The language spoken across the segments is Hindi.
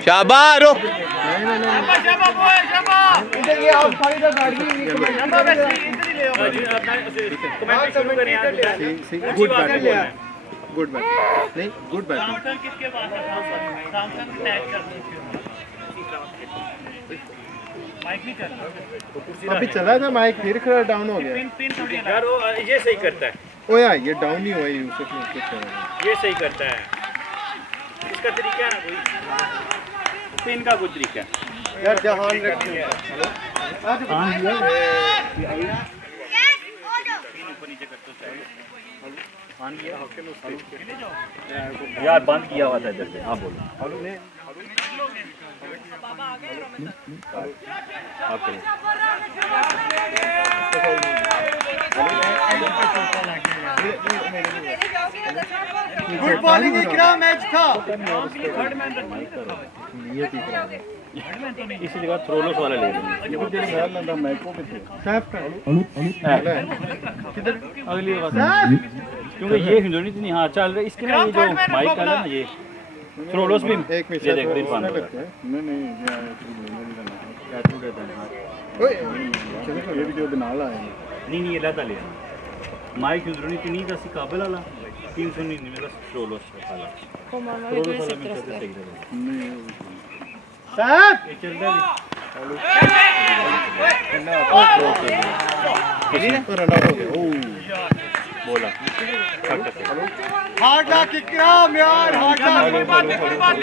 शाबाश रुक इधर ये आप सारी दा गाड़ी गुड बैटिंग गुड बैटिंग नहीं गुड बैटिंग किसके पास है सैमसंग टैग कर माइक नहीं चल रहा अभी चला था माइक फिर खड़ा डाउन हो गया पिन थोड़ी यार वो ये सही करता है ओ यार ये डाउन नहीं हुआ यूसुफ ने कुछ ये सही करता है इसका तरीका है ना कोई पिन का कोई तरीका यार जहान रख यार बंद किया हुआ था इधर से हाँ बोलो गुड बॉलिंग इकराम मैच था इसी जगह थ्रोलोस वाला ले लेंगे अगली बात क्योंकि ये हिंदुस्तानी नहीं हाँ चल रहा इसके ना ये जो माइक का ना ये थ्रोलोस भी एक मिनट ये देख रही पान नहीं ये वीडियो बना ला है नहीं ये लाता ले माइक हिंदुस्तानी तो नहीं दसी काबिल वाला 399 मेरा थ्रोलोस वाला थ्रोलोस वाला में कैसे सही रहेगा साहब ये चल रहा बोला हार्ड लक इकराम यार हार्ड लक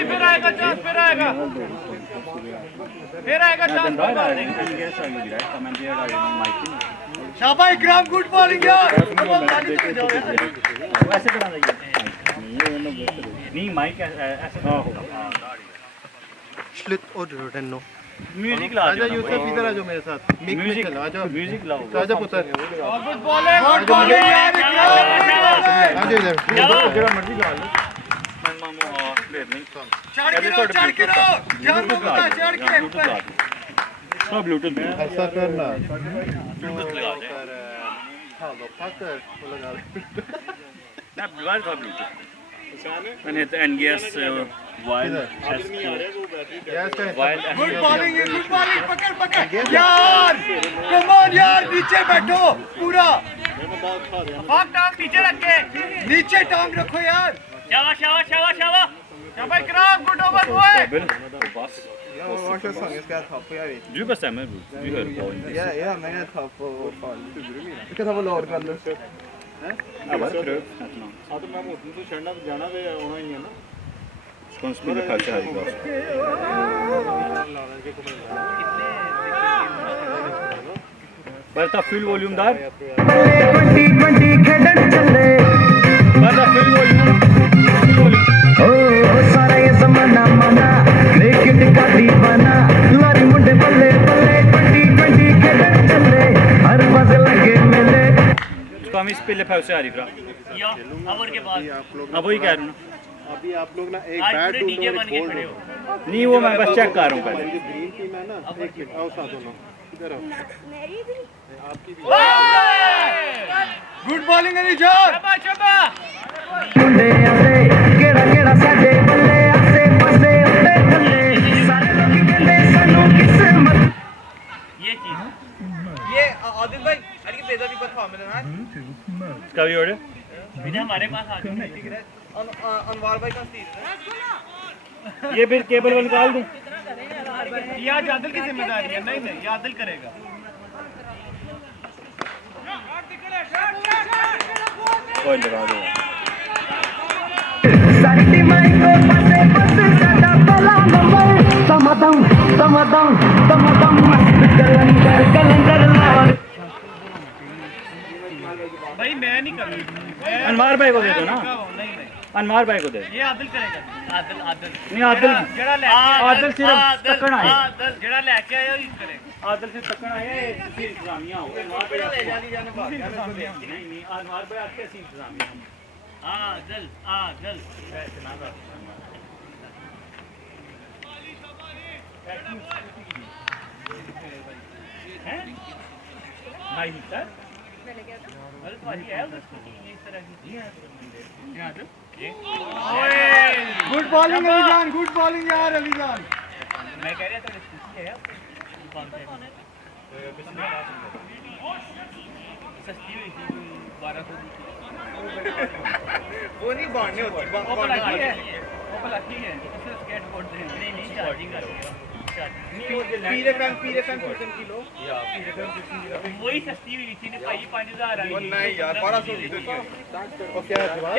फिर आएगा चांस शाबाश इकराम गुड बॉलिंग यार ऐसे करना चाहिए नहीं माइक ऐसे होगा स्लिट और नो म्यूजिक ला आजा यूसुफ इधर आ जाओ मेरे साथ मिक में चलो आ जाओ म्यूजिक लाओ आजा पुत्र गुड बॉलिंग यार इकराम आ जाओ इधर जरा मर्जी ला लो मैं मामू प्लेयर नहीं चढ़ के रहो ध्यान में बता चढ़ के ऊपर सब ब्लूटूथ में ऐसा करना ब्लूटूथ लगा दे हेलो पाकर लगा ना ब्लूटूथ था ब्लूटूथ मैंने तो एनगीएस वाइल्ड गुड बॉलिंग पकड़ यार कम ऑन यार नीचे बैठो पूरा हाथ टांग नीचे रख के नीचे टांग रखो यार शाबाश इकराम गुड ओवर बॉय बस What's your song? It's got top यार Du bestämmer du hör på inte Ja, men jag tar på fan. Du kan ta på låg kan du. Ja, bara pröv. हाँ तो मैं मोटन से चढ़ना जाना तो होना ही है ना Ska spela kanske här idag. Bara full volym där. Bara full volym. सारा ये जमाना माना क्रिकेट का दीवाना लारी मुंडे बल्ले बल्ले 2020 खेलन चले हर मजे लगे मेले Ska vi spela paus härifrån? Ja, अवर के बाद अब वही कह रहा हूँ ना अभी आप लोग ना एक आज बैट पूरे डीजे बन के खड़े हो नहीं वो मैं बस चेक कर रहा हूँ पहले जो ग्रीन टीम है ना एक मिनट आओ साथ दोनों इधर आओ आपकी भी गुड बॉलिंग निजात मुंडे आते केड़ा केड़ा साडे बल्ले आसे पासे उते थल्ले सारे लोग कहंदे सानू किस्मत ये चीज ये आदिल भाई अरे बेजा भी बता मैंने ना Ska vi göra det? बिना हमारे पास आ गए अनवार भाई का सीट ये फिर केबल वाला निकाल दूँ ये आज आदिल की जिम्मेदारी है नहीं ये आदिल करेगा कोई लगा दो सारी टीम आई को पासे पासे साडा पहला नंबर तमदम तमदम तमदम कलंदर लार भाई मैं नहीं कर रहा अनवार भाई को दे दो ना नहीं अनवार भाई को दे ये आदिल करेगा आदिल नहीं आदिल जेड़ा ले आदिल सिर्फ तकड़ आए जेड़ा लेके आया ही करेगा आदिल सिर्फ तकड़ आए किसी इंतजामिया हो अनवार भाई ले जानी जाने बात नहीं अनवार भाई आपके ऐसी इंतजामिया हो आदिल नहीं सर अरे तुम्हारी है उसकी इस तरह की good bowling Alijan, good bowling यार अलीजान। मैं कह रहा था है यार सस्ती हुई थी 1200 वो नहीं बांटने होती वो भला ठीक है उससे स्केट बोर्ड से नहीं चार्जिंग कर पीले फैन ट्यूशन की लो वही सस्ती हुई थी ने भाई 5000 वो नहीं यार 1200 की तो और क्या जवाब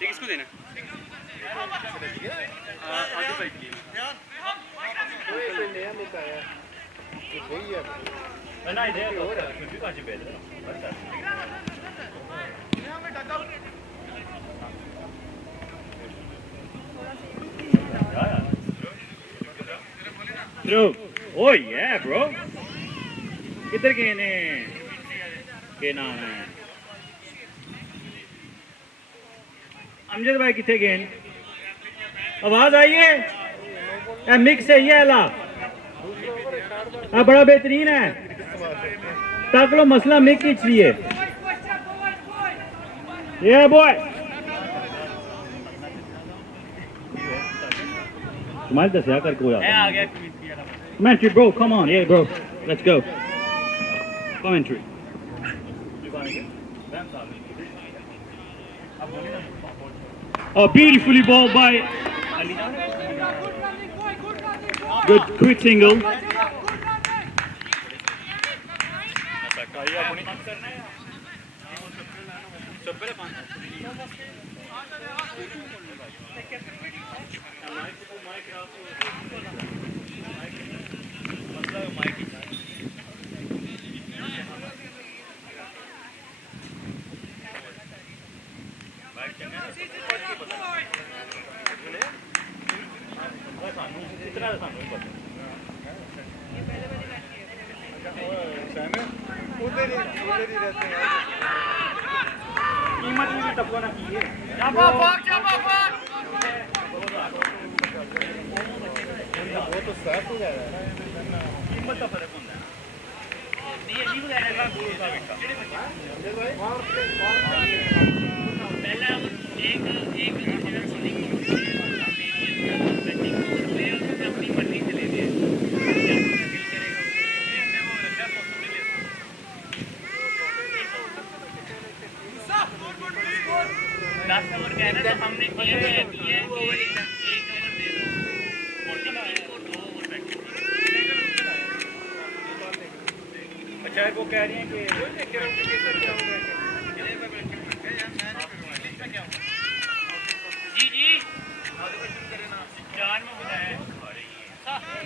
किसको देना नहीं दे और कुछ भी काज bell Through. Oh yeah, bro. किधर गए ने? के नाम है? अमजद भाई किथे गए? आवाज आई है? ए मिक्स है ये अला। बड़ा बेहतरीन है। ताक लो मसला मिक्स इसलिए। Yeah boy. तुम्हारे दस यार करके हो आ गया Commentary, bro, come on, yeah, bro, let's go. Commentary. Oh, beautifully bowled by. Good, quick single. वो तो साफ हो जाएगा कीमत का फर्क होता है नहीं अभी वगैरह का पहला एक अपनी मर्जी से ले दिए लास्ट ओवर क्या है ना तो हमने किया है कि एक ओवर दे दो बॉलिंग की और 2 ओवर बैटिंग अच्छा वो कह रही हैं कि जी जी जान में बुलाया है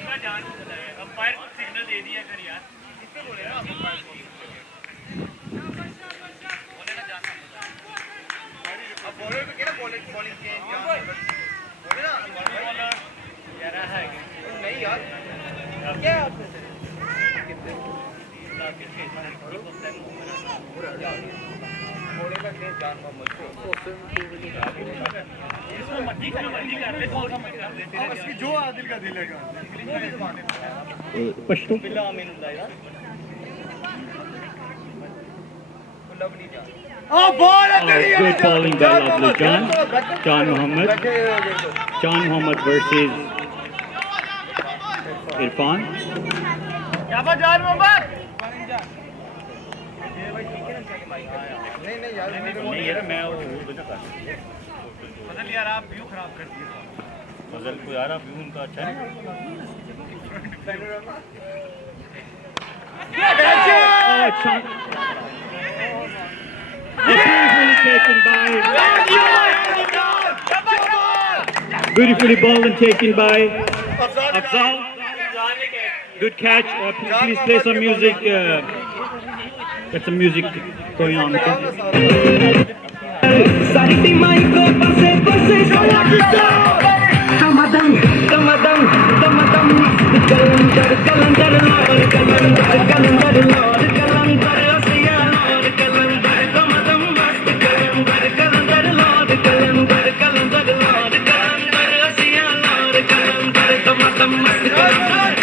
पूरा जान में बुलाया है अंपायर को सिग्नल दे दिया कर यार किससे बोले ना अंपायर को बोले ना जाना अब बॉलर को क्या बॉलिंग के बोले ना बॉलर यार है नहीं यार क्या कितने जान मोहम्मद इसमें मर्जी कर ले कौन सा मत कर ले इसकी जो आदिल का दिल है पश्तो बिल्ला अमीनुल्लाह यार लब नहीं जा ball good bowling by lovely John Mohammed versus Irfan. क्या बात जान मोहम्मद नहीं यार नहीं यार मैं वो बजा कर बदल यार आप व्यू खराब कर दिए मजल को यार आप व्यू उनका अच्छा है अच्छा beautifully taken by Beautifully ball and taken by Afzal. Good catch. Please play some music. Get some music going on. सारी टीमाई को बसे बसे तमदम तमदम तमदम कलंदर कलंदर लॉर्ड कलंदर कलंदर लॉर्ड कलंदर रसिया लॉर्ड कलंदर तमदम मस्त कलंदर कलंदर लॉर्ड कलंदर कलंदर लॉर्ड कलंदर रसिया लॉर्ड कलंदर तमदम मस्त कलंदर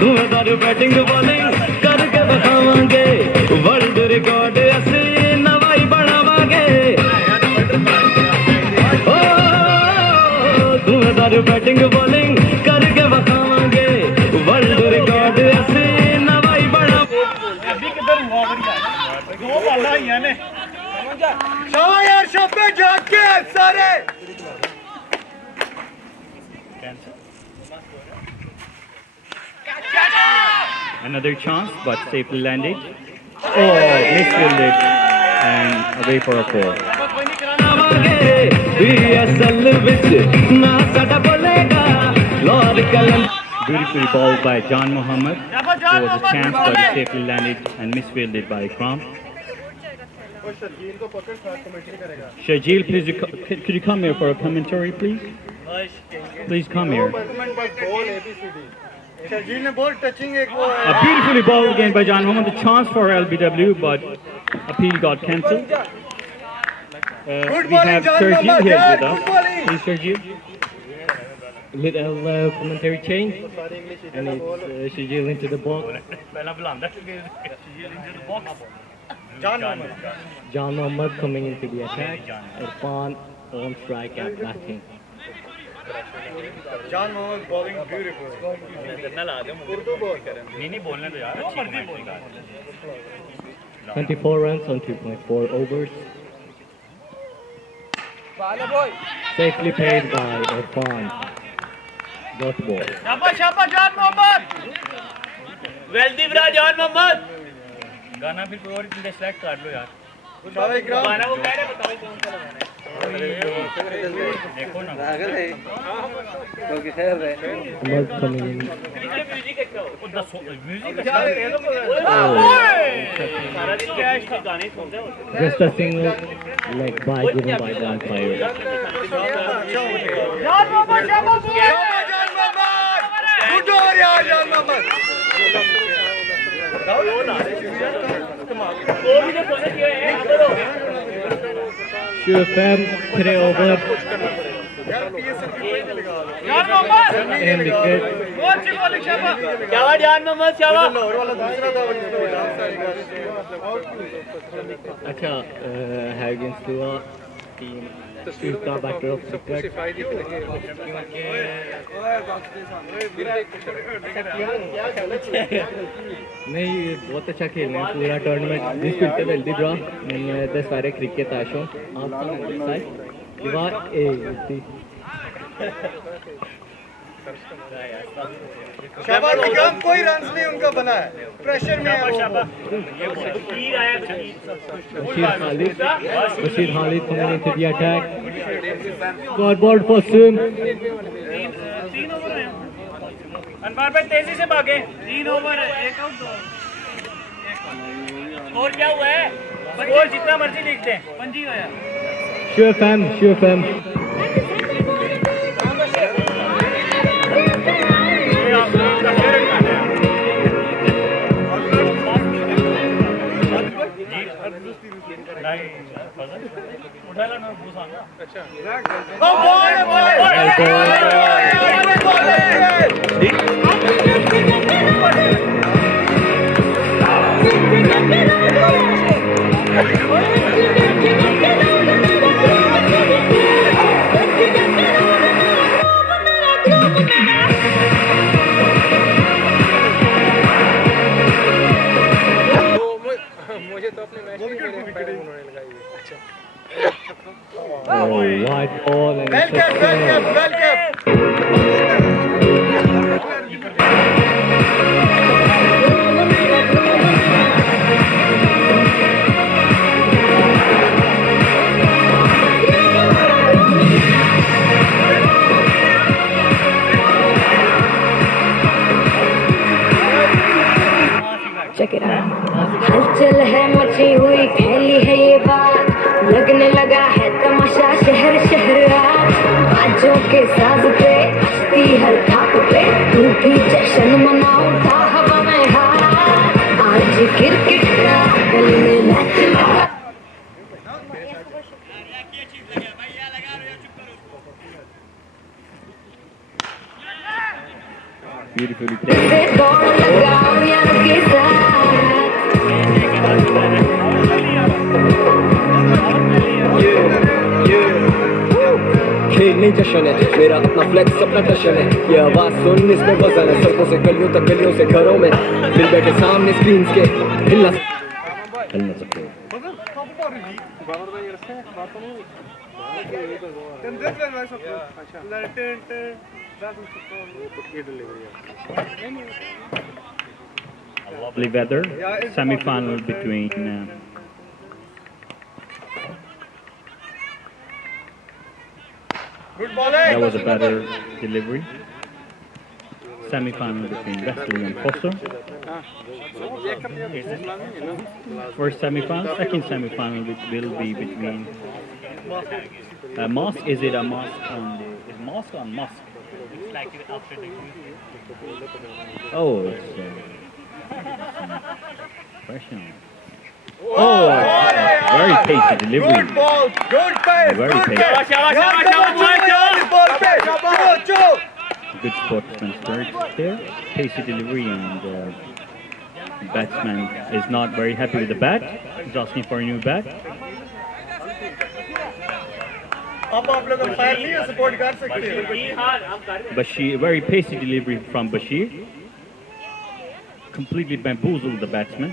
धुआंधार बैटिंग बॉलिंग करके बखावांगे वर्ल्ड रिकॉर्ड ऐसे नवाई बनावांगे ओ धुआंधार बैटिंग बॉलिंग करके बखावांगे वर्ल्ड रिकॉर्ड ऐसे नवाई बनावांगे अभी किधर हुआ बढ़िया दो बाला ही है ने शाबाश यार शब्बे जाके सारे Another chance, but safely landed. Oh, misfielded and away for a four. Beautifully balled by John Mohammed. There was a chance, but safely landed and misfielded by Ikram. Shajil, please, could you come here for a commentary, please? Please come here. Sharjeel ने बॉल टचिंग एक वो A beautifully balled again by John Mohammed. The chance for LBW, but appeal got cancelled. We have Sergio here with us. Please, Sergio. Little commentary change, and it's Shajil into the box. John Mohammed coming into the attack. Irfan on strike and batting. John Mohammed bowling beautiful. नहीं बोलने दो यार 24 runs on 2.4 overs. Safely paid by Irfan. Dot ball. शाबाश शाबाश जान मोहम्मद वेल्दी ब्रा जॉन मोहम्मद गाना फिर और सेलेक्ट कर लो यार शाबाश इकराम गाना वो कह रहे बताओ कौन सा लगाना है देखो ना Ahmed coming in. म्यूजिक अच्छा हो वो दसो म्यूजिक सारा दिन कैश था गाने सुनते हो Just a single leg by given by the umpire. जान मोहम्मद शाबाश जान मोहम्मद गुड ओवर यार जान मोहम्मद वो भी तो कोशिश किया है करो Shufam 3 over जान मोहम्मद and wicket. बहुत सी बॉलिंग शाबाश शाबाश जान मोहम्मद शाबाश लाहौर वाला दूसरा था अच्छा है against the team. Shufka batter of cricket. नहीं ये बहुत अच्छा खेल रहे हैं पूरा tournament this will be very draw in this वारे क्रिकेट आशो आप साइड दिवा ए शाबाश इकराम कोई रन्स नहीं उनका बना है प्रेशर में है वो कीर आया Rashid Khalid coming into the attack. Scoreboard for Sim. Anwar भाई तेजी से भागे 3 ओवर 1 आउट 2 स्कोर क्या हुआ है स्कोर जितना मर्जी लिख दें पंजी होया Shufam. उठा लो ना भूसांगा अच्छा मुझे तो अपने मैच में उन्होंने लगाई है अच्छा Oh, white ball and well cap हलचल है मची हुई फैली है ये बात लगने लगा है तमाशा शहर शहर आज बाजों के साज पे बजती हर थाप पे तू भी जश्न मना उठा हवा में हाथ आज क्रिकेट का गली में मैच लगा Beautifully played. से दौड़ लगाओ यार के साथ खेलने जश्न है मेरा अपना फ्लेक्स अपना टशन है ये आवाज सुन इसमें वजन है सड़कों से गलियों तक गलियों से घरों में दिल बैठे सामने स्क्रीन के हिलना सकते Lovely weather. Semi-final between Good ball, eh? that was a better delivery. Semi-final between Wesley and Foster. First semi-final, second semi-final will be between Mosque. Is it a mosque on the? Is mosque on mosque? It's like after the Oh, it's professional. Oh, very tasty delivery. Good ball, good pace, Very good tasty. pace. Ball पे, चलो. Good sportsman spirit there. Tasty delivery and batsman is not very happy with the bat. He's asking for a new bat. अब आप लोग अंपायर नहीं है सपोर्ट कर सकते हो. Bashir, very pacey delivery from Bashir. Completely bamboozled the batsman.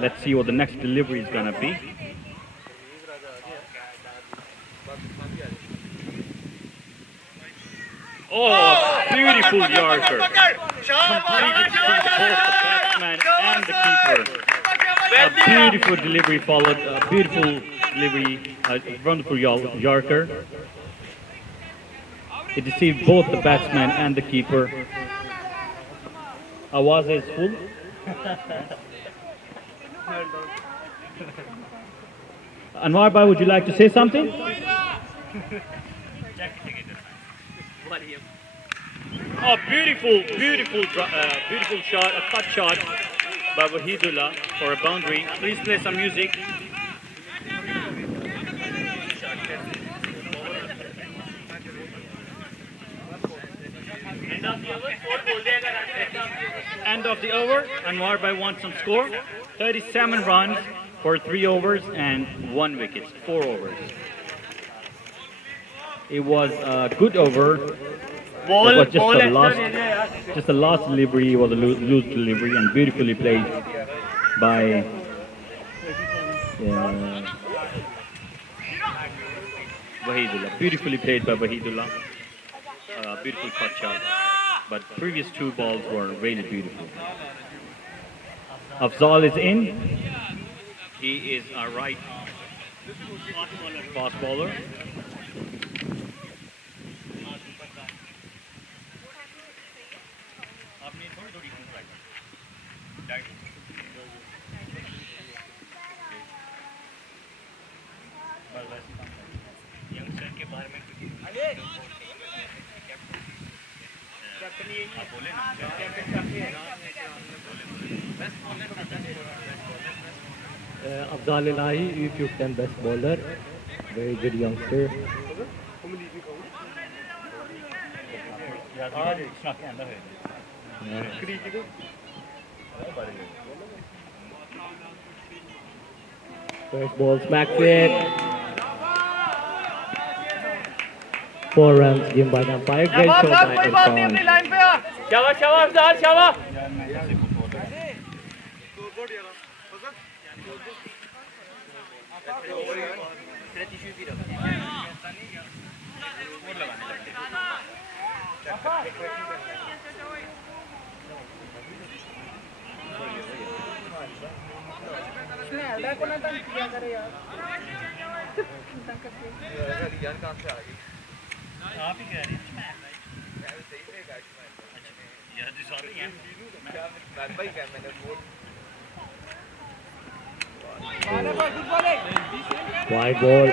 Let's see what the next delivery is gonna be. Oh, beautiful Yorker. Completely through both the batsman and the keeper. A beautiful delivery followed, a beautiful delivery, a wonderful Yorker. It deceived both the batsman and the keeper. Awaz is full. Anwar bhai, would you like to say something? Oh, beautiful shot, a cut shot by Wahidullah for a boundary. Please play some music. End of the over. Anwar bhai wants some score. 37 runs for 3 overs and 1 wicket. 4 overs. It was a good over. It was just the last delivery. It was a loose delivery and beautifully played by Wahidullah. Beautifully played by Wahidullah. Beautiful cut shot. But previous 2 balls were really beautiful. Afzal is in. He is a right fast bowler. Afzal Ilahi, YouTube 10 best bowler, very good youngster. First ball smacks it. 4 runs given by the umpire. Great shot by Irfan. Line पे आ. शाबाश अफजाल शाबाश आप ही कह रहे हैं भाई क्या मैंने वो Wide ball.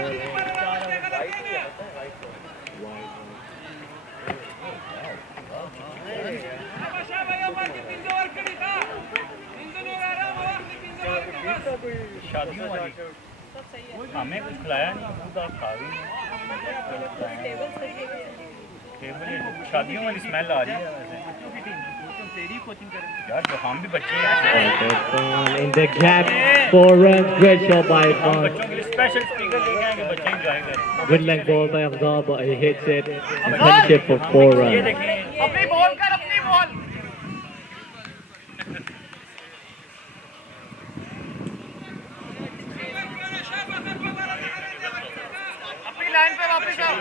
शादियों वाली हमें कुछ खिलाया नहीं, खुद आप खा गई। टेबल शादियों वाली स्मेल आ रही है वैसे। यार जो हम भी बच्चे हैं In the gap, 4 runs. Great shot by Irfan. बच्चों के लिए स्पेशल स्पीकर लेके आएंगे, बच्चे एंजॉय करें। Good length ball by Afzal, but he hits it and finishes it for 4 ये runs. देखें अपनी बॉल कर, अपनी बॉल। अपनी लाइन पे वापस आओ।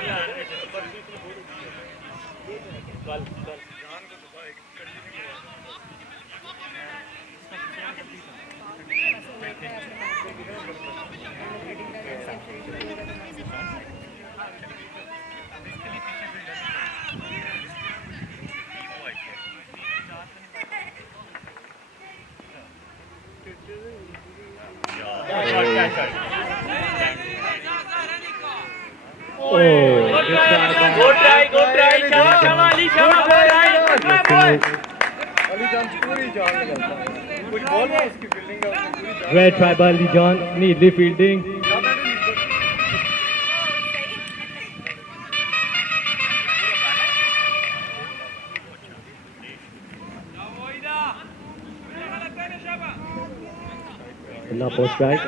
Oh, good try. Go try, शाबाश अली, शाबाश। अली जान पूरी जान लगाता है कुछ बॉल में उसकी फील्डिंग का उसने पूरी जान Great try by Ali John. Neatly fielding. Illa post strike.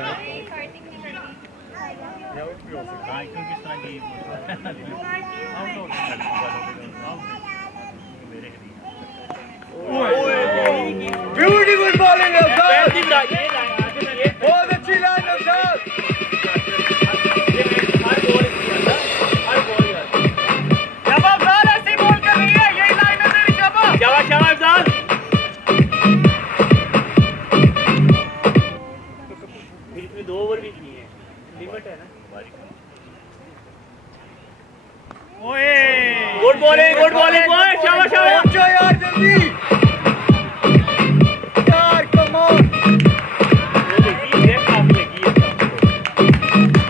हाँ क्योंकि इस तरह की ब्यूटीफुल बॉलिंग अफजाल, बहुत अच्छी लाइन अफजाल। शाबाश अफजाल, ऐसी बॉल कर रही है, यही लाइन है तेरी। शाबाश शाबाश शाबाश अफजाल। इसमें 2 ओवर भी किए हैं, लिमिट है ना। ओए गुड बॉलिंग बॉय, शाबाश शाबाश। पहुंचो यार जल्दी यार, कम ऑन।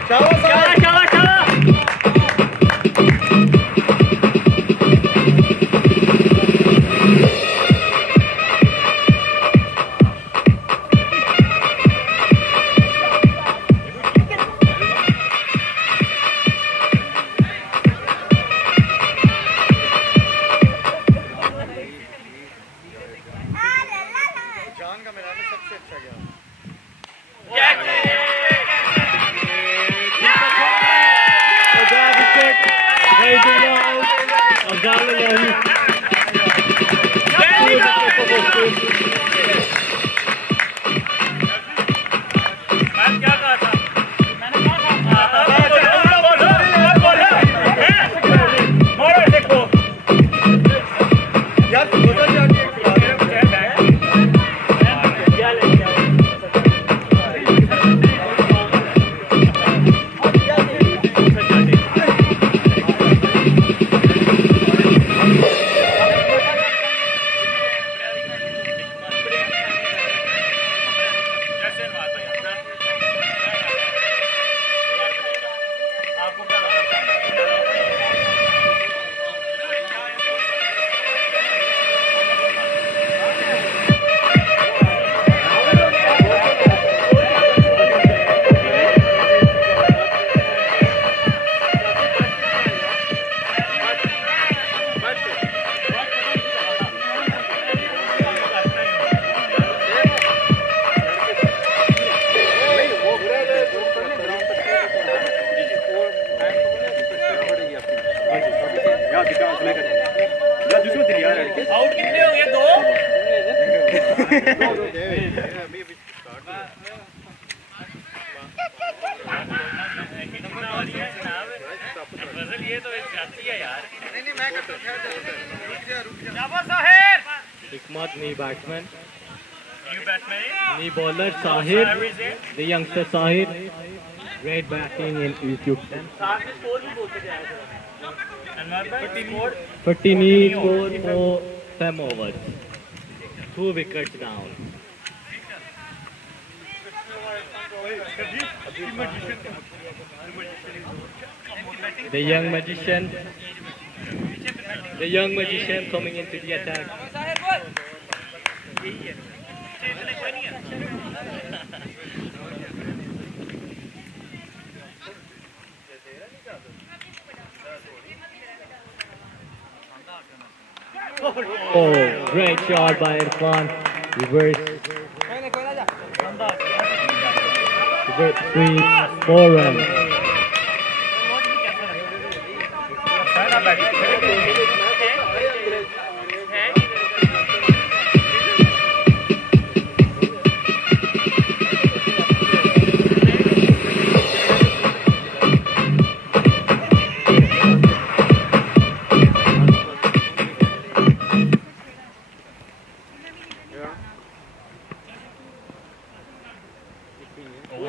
शाबाश शाबाश शाबाश शाबाश। जान का मेरा सबसे अच्छा गया। मैं क्या कहा था? मैंने कहा था बोलो देखो यार उधर जाके खिला दे। क्या ले क्या आपको क्या लगता है? आउट कितने हो गए? 2 ये तो जाती है यार। नहीं मैं करता हूं, रुक जा शाबाश Sahir. Hikmat, knee batsman. New batsman. Knee bowler Sahir. The youngster Sahir. Great batting in YouTube. साथ में स्कोर भी बोलते थे यार। अनवर भाई score 15 score for 10 overs. 2 wickets down. The young magician coming into the attack. Oh, great shot by Irfan. Reverse. Sweep, 4 runs.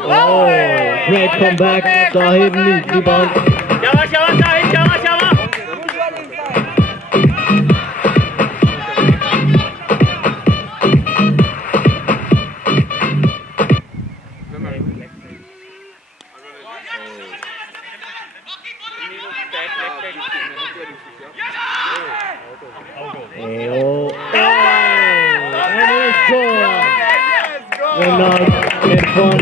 Oh, great comeback. Sahib needs the ball. शाबाश शाबाश साहिब शाबाश शाबाश Oh, and it's gone. Well out, Irfan.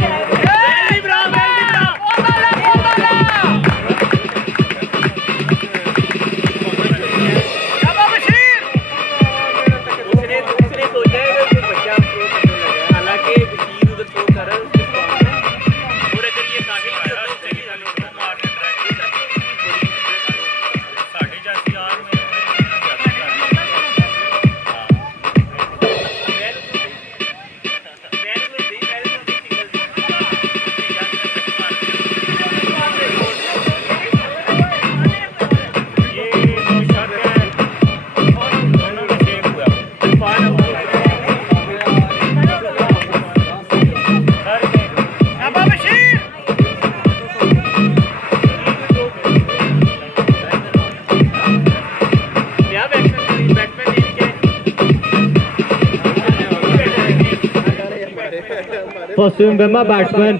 First swing by my batsman.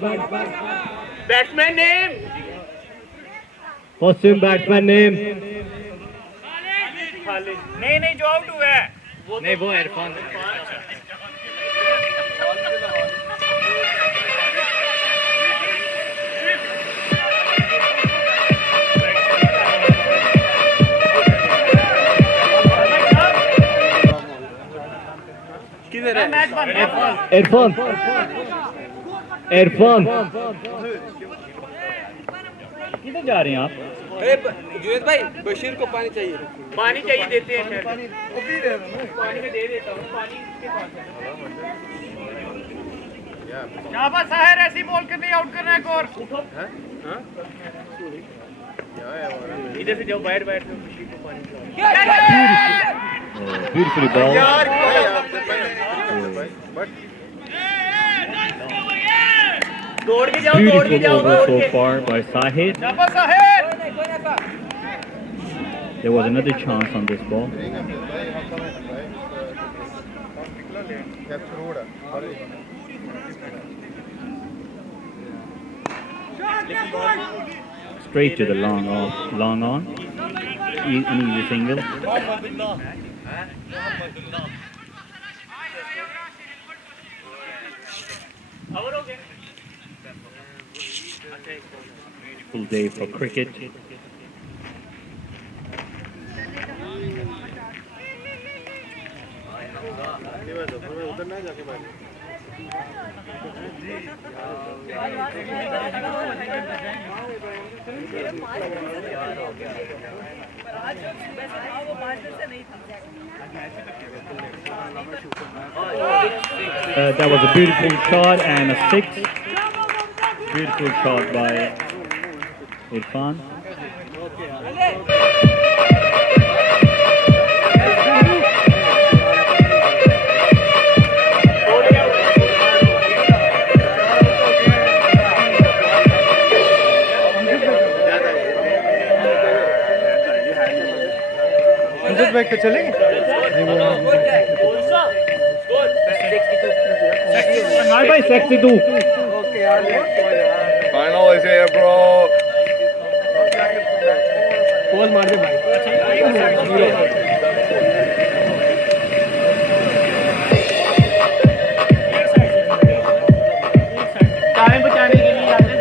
Batsman name First swing batsman name. नहीं जो आउट हुआ है नहीं वो इरफान. किधर है इरफान. इरफान. किधर जा रहे हैं आप? जुनेद भाई बशीर को पानी चाहिए. पानी चाहिए देते हैं शहर पानी वो पी रहे हैं. पानी में दे देता हूँ पानी इसके पास है शाबाश साहिर ऐसी बॉल कर नहीं आउट करना है और इधर से जाओ बैठ बैठ बशीर को पानी Beautifully ball. दौड़ के जाओ Beautiful over so far by Sahid. शाबाश Sahir There was another chance on this ball. Straight to the long off, long on. An easy single. Full day for cricket. That was a beautiful shot and a 6. Beautiful shot by Irfan. बैठ के चलेंगे. Not by sexy too. Final is here, bro. Pose मार दे भाई टाइम बचाने के लिए आते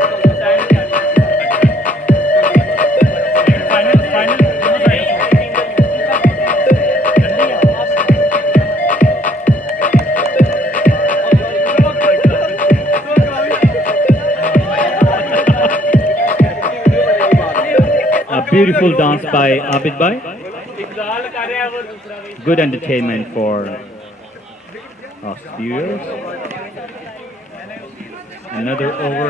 A beautiful dance by Abid Bhai. Good entertainment for us viewers. Another over.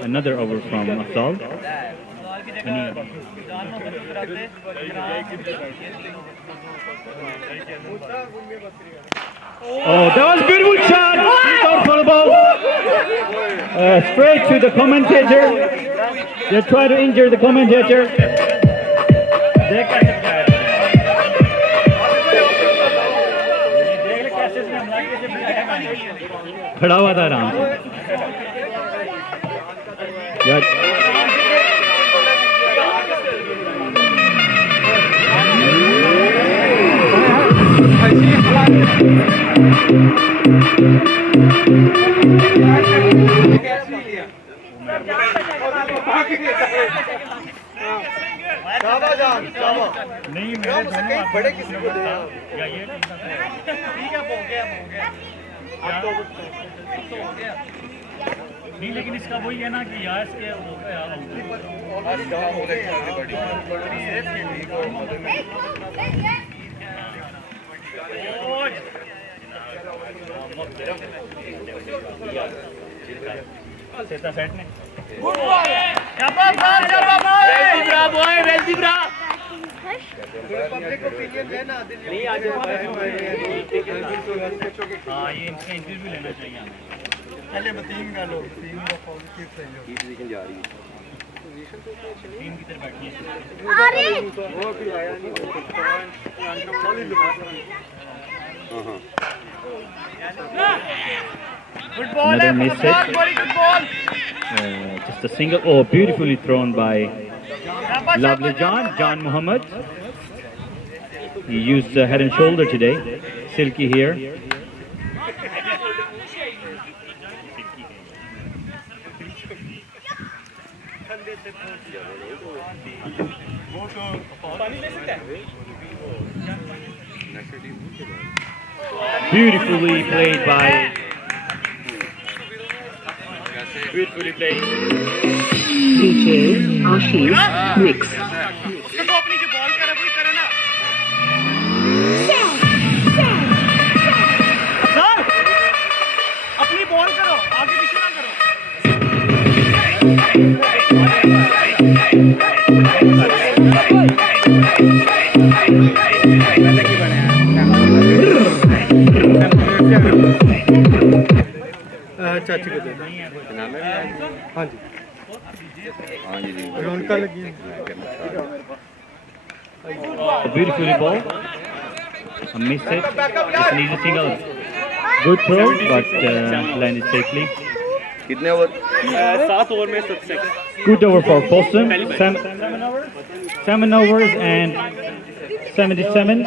Another over from Asal. Oh, that was a beautiful shot! Out for the ball. Straight to the commentator. They try to injure the commentator. खड़ा हुआ था आराम से यार नहीं मेरे दोनों बड़े किसी को दे या ये ठीक है हो गया अब तो हो गया नहीं लेकिन इसका वही है ना कि यार इसके हो गया आज डाउन हो गई बड़ी सेटा सेट ने शाबाश वेल्दी ब्रा बॉय वेल्दी ब्रा पब्लिक ओपिनियन लेना नहीं आज हां ये इनका इंटरव्यू लेना चाहिए हमें पहले बताइए का लोग टीम का पॉजिटिव सही हो पोजीशन जा रही है टीम की तरफ बैठी है वो भी आया नहीं good ball Another miss hit. Very good ball Just a single. Oh, beautifully thrown by Lovely John Muhammad. He used head and shoulder today. Silky here. Beautifully played by. Beautifully played. DJ Ashish Mix. उसके तो अपनी जो बॉल करे वही करे ना सर अपनी बॉल करो आगे पीछे ना करो चाची को दे हाँ जी हाँ जी रौनक लगी Beautifully ball. A miss hit. Just needs a single. Good throw, but landed safely. कितने ओवर 7 ओवर में 76 Good over for Possum. 7 overs and 77.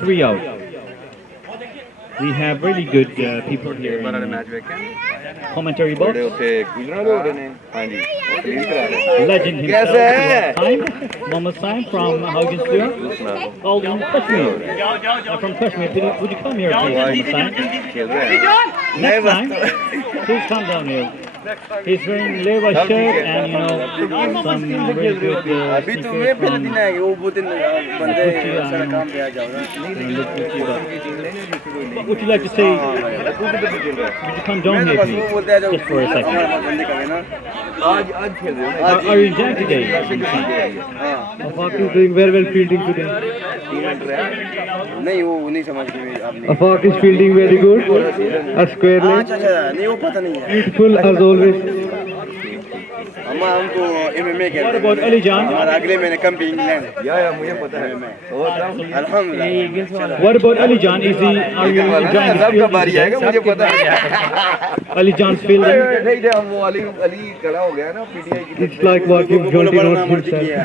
3 out. We have really good people here in match देखें commentary बड़े box. उसे गुजरा बोल रहे हैं हाँ जी क्लीन करा रहे हैं Legend कैसे himself, है Mohammed Saim from Haugesund. Called in Kashmir. From Kashmir. Would you come here, please, Mohammed Saim? खेल रहे हैं Next time, please come down here. He's wearing leva shirt and some very good अभी तो मैं पहले दिन आएगी वो बहुत दिन बंदे सारा काम पे आ जाओगा What would you like to say? Would you come down here, please? Just for a second. आज खेल रहे हैं Are you in Jack today? Afaq is doing very well fielding today. नहीं वो नहीं समझ में आपने Afaq is fielding very good. A square leg. अच्छा नहीं वो पता नहीं है Beautiful as always. हम तो MMA What खेलते about Ali Jan? हमारा अगले महीने कम भी इंग्लैंड या मुझे पता है अल्हम्दुलिल्लाह What about Ali Jan? Is he? Are you enjoying his सबका field बारी these आएगा days? मुझे पता है Ali Jan's fielding. नहीं नहीं हम वो अली खड़ा हो गया ना पीटीआई की It's like what you've बोलो Jonty बड़ा wrote मर्जी himself. किया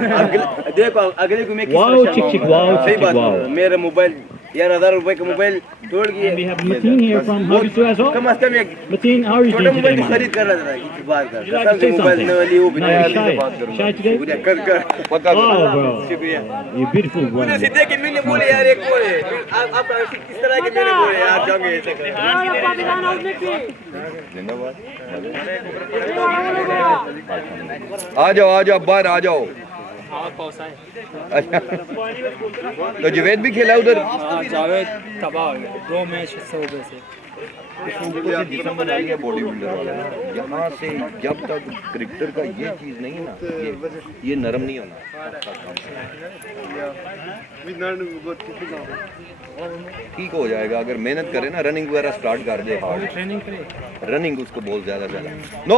देखो अगले को मैं किस Wow, तरह chick, chick, शर्माऊंगा। wow, सही chick, बात wow. बोल रहे हो। मेरा मोबाइल 11,000 रुपए का मोबाइल तोड़ गया We have Mateen here from Habisu as well. कम से कम एक Mateen, how are you छोटा doing मोबाइल today, की man? खरीद कर रहा था इस बात Would you कर like to सबसे say मोबाइल something? नवाली वो No, you're shy. Shy today? बुढ़िया कर पक्का Oh, bro. शुक्रिया You're beautiful, bro. मुझे सीधे कि मैंने बोले यार एक बोले आप किस तरह के मैंने बोले यार जाओगे ऐसे कर आ जाओ बाहर आ जाओ अच्छा तो जुवेद भी खेला उधर जावेद तबाह हो गया 2 मैच हिस्सा हो गए से जिसम बना लिया बॉडी बिल्डर वाला यहाँ से जब तक क्रिकेटर का ये चीज नहीं है ना ये नरम नहीं होना ठीक हो जाएगा अगर मेहनत करे ना रनिंग वगैरह स्टार्ट कर दे ट्रेनिंग करे रनिंग उसको बहुत ज्यादा नो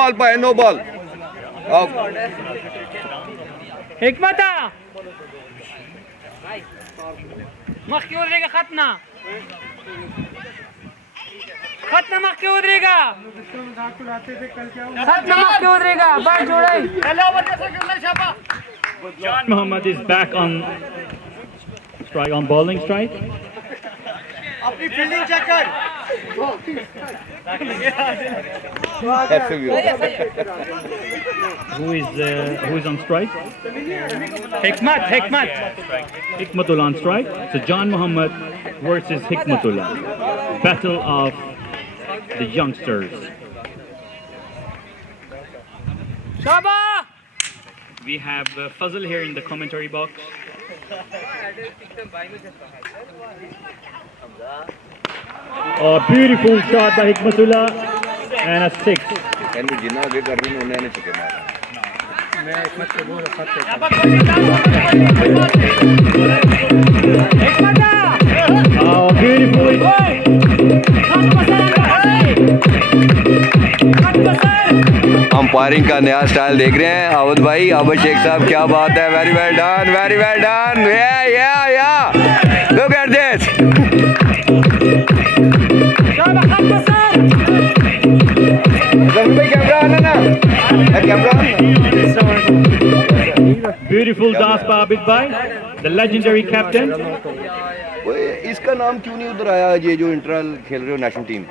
बॉल पाए नो बॉल हिकमता मक्की उधरेगा खतना मक्की उधरेगा खतना मक्की उधरेगा बार जोड़ाई John Muhammad is back on strike, on bowling strike. अपनी फील्डिंग चेक कर ऐसे भी होता है Who is on strike? Hikmatul on strike. So John Muhammad versus Hikmatullah. Battle of the youngsters. Shaba! We have Fazil here in the commentary box. A beautiful shot by Hikmatullah and a 6. कहने जिन्ना आगे कर रही उन्होंने छक्के मारा मैं हिकमत से बोल रहा Oh, beautiful. अंपायरिंग का नया स्टाइल देख रहे हैं अवध भाई अवध शेख साहब क्या बात है वेरी वेल डन या लुक एट दिस कैमरा आना ना camera Beautiful dance by Abid Bhai, the legendary captain. इसका नाम क्यों नहीं उधर आया ये जो इंटरनल खेल रहे हो national team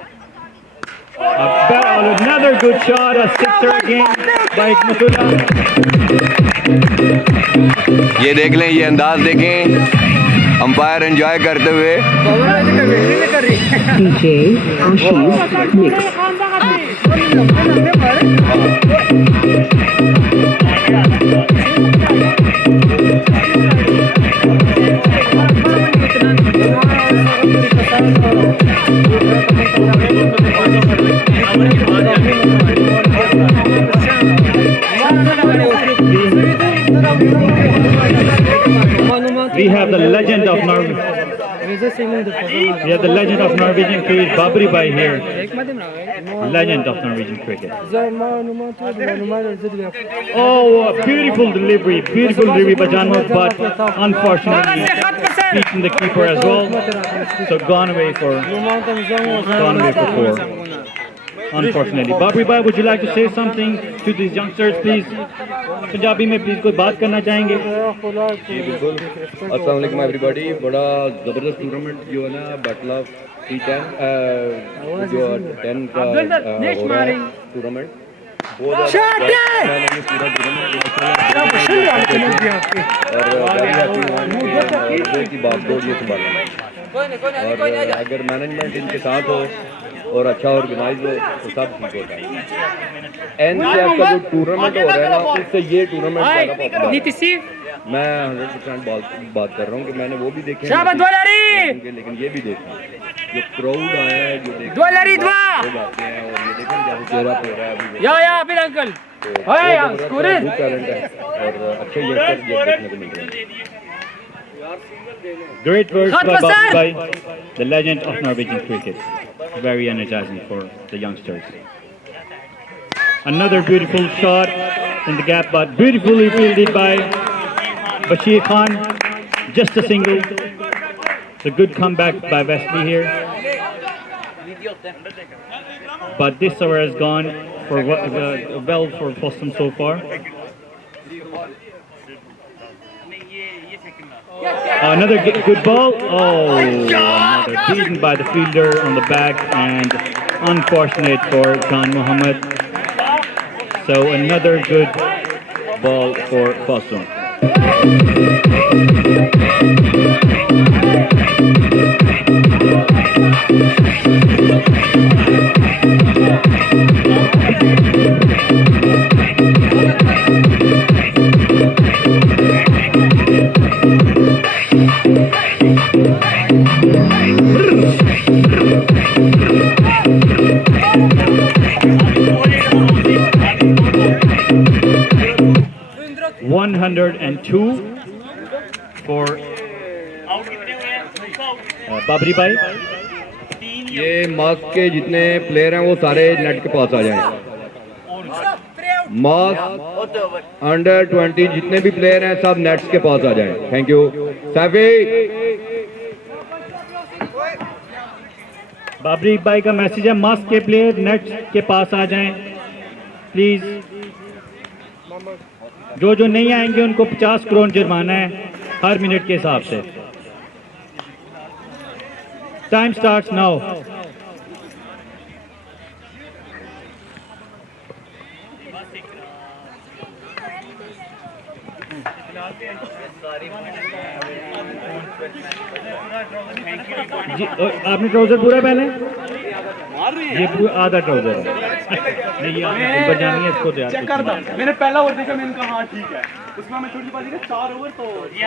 Another good shot, a sixer again by Hikmatullah. ये देख लें ये अंदाज देखें अंपायर एंजॉय करते हुए DJ Ashish Mix. We have the legend of Norwegian cricket, Babri Bhai here. Legend of Norwegian cricket. Oh, a beautiful delivery by Janmot, but unfortunately beating the keeper as well. So gone away for 4. Unfortunately. Babri Bhai, would you like to say something to these youngsters, please? Punjabi में please कोई बात करना चाहेंगे? जी बिल्कुल अस्सलाम वालेकुम एवरीबॉडी बड़ा ज़बरदस्त टूर्नामेंट जो है ना बैटल ऑफ T10 जो 10 का हो रहा है टूर्नामेंट बहुत ज़्यादा मैंने ये पूरा टूर्नामेंट और की बात दो ये संभालना और अगर मैनेजमेंट इनके साथ हो और अच्छा ऑर्गेनाइज हो तो सब ठीक होता है एनसीएफ का जो टूर्नामेंट हो रहा है ना उससे ये टूर्नामेंट ज़्यादा पॉपुलर है मैं 100% बात कर रहा हूँ कि मैंने वो भी देखे हैं लेकिन ये भी देखा जो क्राउड आया है जो देख लोग आते हैं और ये देखें जैसे चेहरा पे हो रहा है अभी अंकल टैलेंट है और अच्छे यंगस्टर देखने को मिल रहे हैं Great words by Babri Bhai, the legend of Norwegian cricket. Very energizing for the youngsters. Another beautiful shot in the gap, but beautifully fielded by Bashir Khan. Just a single. It's a good comeback by Wesley here. But this over has gone for well for Fossum so far. Another good ball. Oh, another beaten by the fielder on the back, and unfortunate for Khan Mohammed. So another good ball for Fossum. 102 for Babri भाई. ये मास्क के जितने प्लेयर हैं वो सारे नेट के पास आ जाएं. मास्क अंडर 20 जितने भी प्लेयर हैं सब नेट्स के पास आ जाएं. Thank you. सैफी. बाबरी भाई का मैसेज है, मास्क के प्लेयर नेट के पास आ जाएं प्लीज. जो नहीं आएंगे उनको 50 करोड़ जुर्माना है हर मिनट के हिसाब से. Time starts now. जी आपने ट्राउजर पूरा पहले ये आधा ट्राउजर है. नहीं ये ऊपर जानी है इसको तैयार चेक कर दो. मैंने पहला ओवर देखा, मैंने कहा हाँ ठीक है. उसमें मैं छोटी बाजी का 4 ओवर तो ये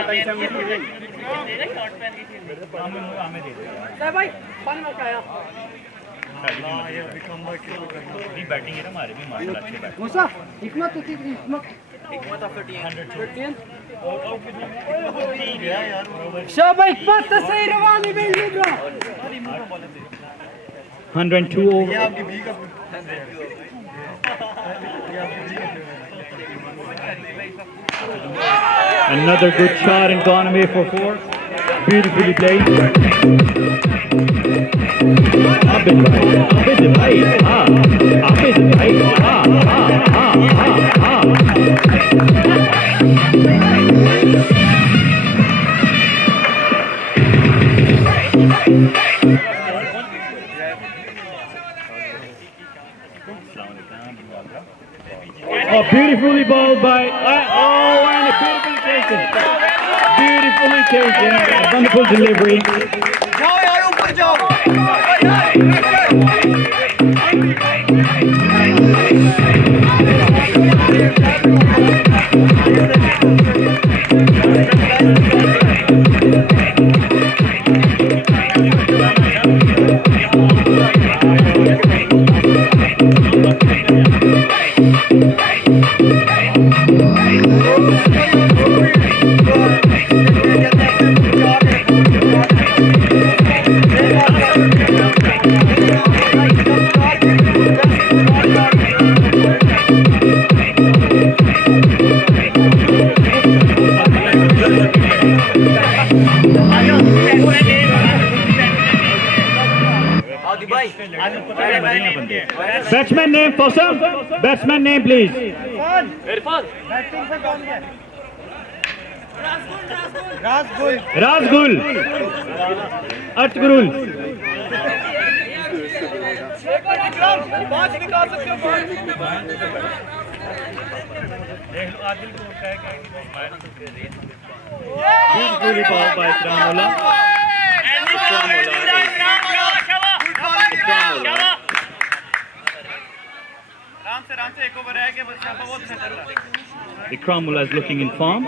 भाई पानी में क्या आया बैटिंग है हमारे भी माशाल्लाह अच्छे बैट. मूसा हिकमत होती थी. हिकमत ऑफ 13 शाबाश पास सही रवानी बेली bro. 102 over. Another good shot and gone away for 4. Beautifully played. Abid bhai. Oh, beautifully bowled by, and a beautifully taken. Beautifully taken. A wonderful delivery. जाओ यार ऊपर जाओ. Batsman name, Fossum. Batsman name, please. Razgul. Artgurul. Beautifully bowled by Ikramullah. Ikramullah is looking in form.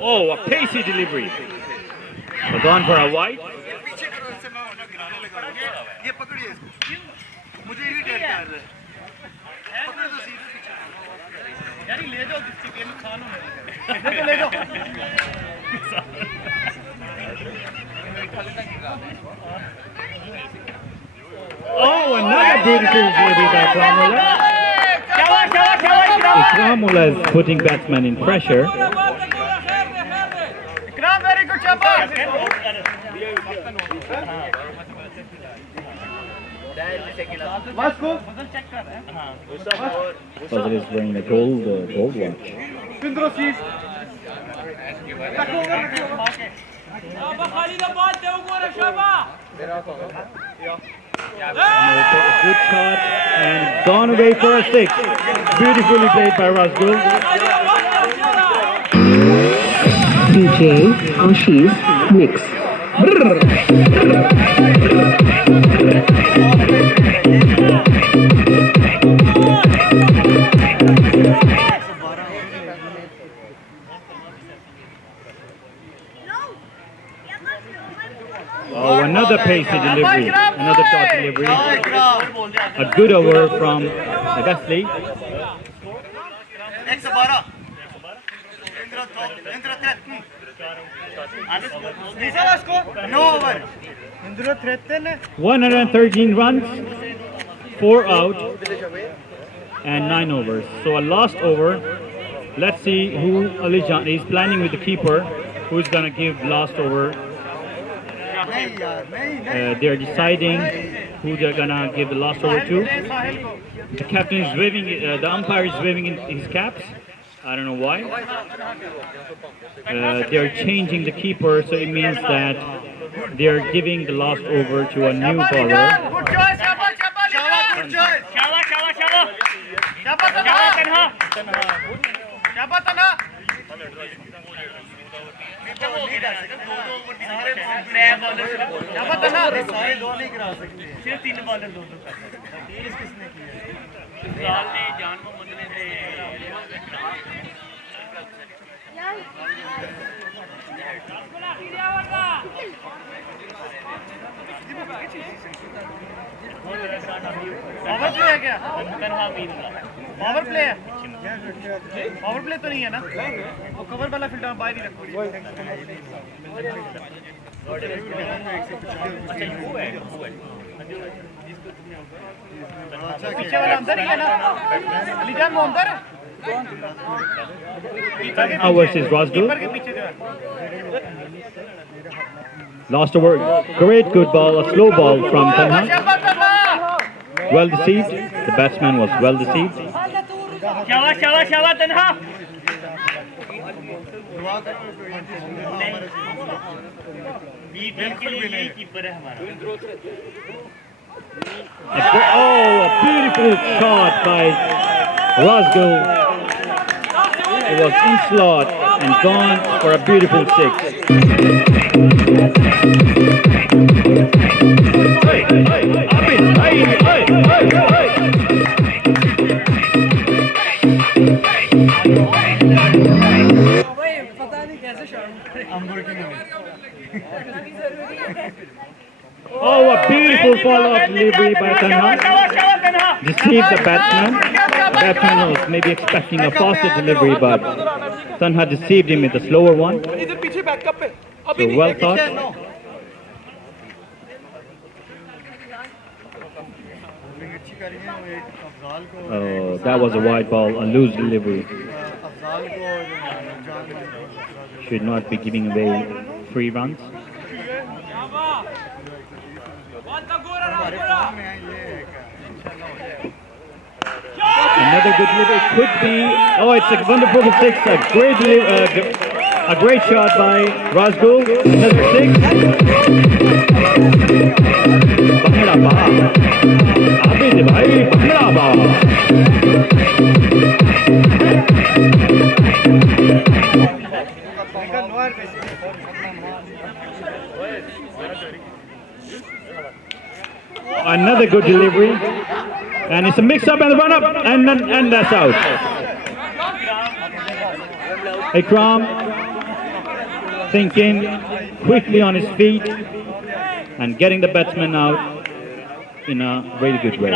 Oh, a pacey delivery. We're gone for a wide. ये पकड़िए इसको. मुझे इरिटेट कर रहा है. पकड़ दो सीधे पीछे. यार ले जाओ किसी के नुकसान हो. ले जाओ. Oh, another beautiful delivery by Ikram. Ikram is putting batsman in pressure. Ikram, very good, Shabash. Fazil is wearing a gold watch. A good shot and gone away for a six. Beautifully played by Razgul. DJ Ashish Mix. Oh, another pacey delivery, another top delivery. A good over from Gasly. 112. No over. 113 runs, 4 out, and 9 overs. So a last over. Let's see who Alijan is planning with the keeper. Who's gonna give last over? They're deciding who they're gonna give the last over to. The captain is waving, the umpire is waving in his caps. I don't know why. They're changing the keeper, so it means that they're giving the last over to a new bowler. Good choice, Shabash, Shabash, good choice. Shabash, Shabash, Tanha. सिर्फ 3 बॉलर 2-2 कर किसने किया फिलहाल ने जान को मुंडने से पावर प्ले है क्या पावर प्ले है पावर प्ले तो नहीं है ना वो कवर वाला फील्डर बाहर ही रखो पीछे वाला अंदर ही है ना अलीजान वो अंदर Versus Razgul. Last over, great good ball, a slow ball from Tanha. Well deceived, the batsman was well deceived. शाबाश तन्हा कीपर है हमारा Oh, a beautiful shot by Razgul. It was in slot and gone for a beautiful six. Oh, a beautiful follow-up delivery by Tanha. Deceived the batsman. The batsman was maybe expecting a faster delivery, but Tanha deceived him with the slower one. So well thought. Oh, that was a wide ball, a loose delivery. Should not be giving away free runs. Another good delivery. It could be. Oh, it's a wonderful six. A great shot by Razgul. Another six. Pakda ba. Abid bhai, pakda ba. Another good delivery, and it's a mix-up and a run-up, and that's out. Ikram thinking quickly on his feet and getting the batsman out in a really good way.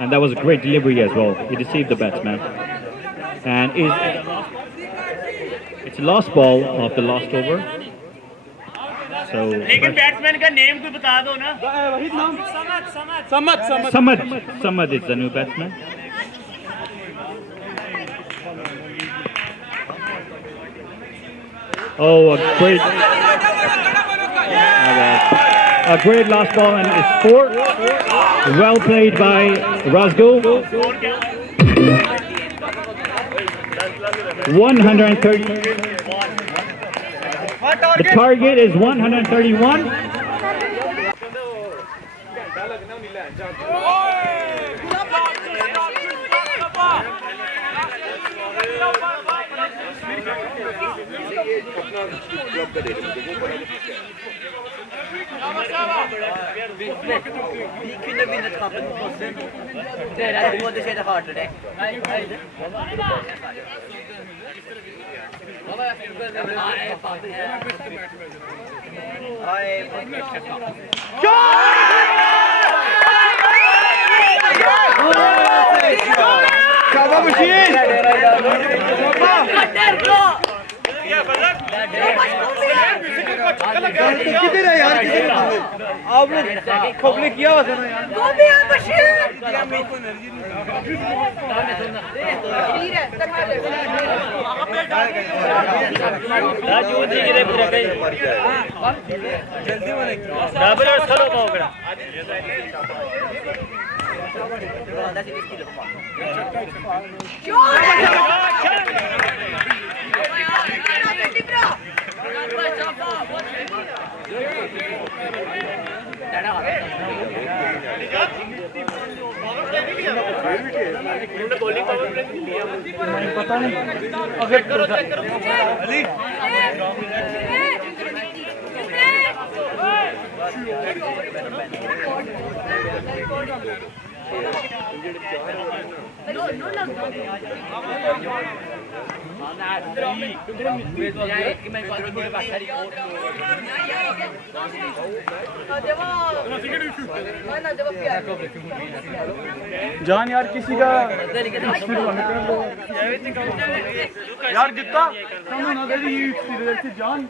And that was a great delivery as well. He deceived the batsman. And it's the last ball of the last over. So लेकिन बैट्समैन का नेम कोई बता दो ना। Samad is the new batsman. Oh, a great last ball, and it's 4. Well played by Razgul. 130. The target is 131. We couldn't win the cup. That's what they said hard today. किधर है यार किधर आप लोग खोपले किया हुआ था ना यार पता नहीं अगर करो अली जान यार किसी का यार जितना ना दे जान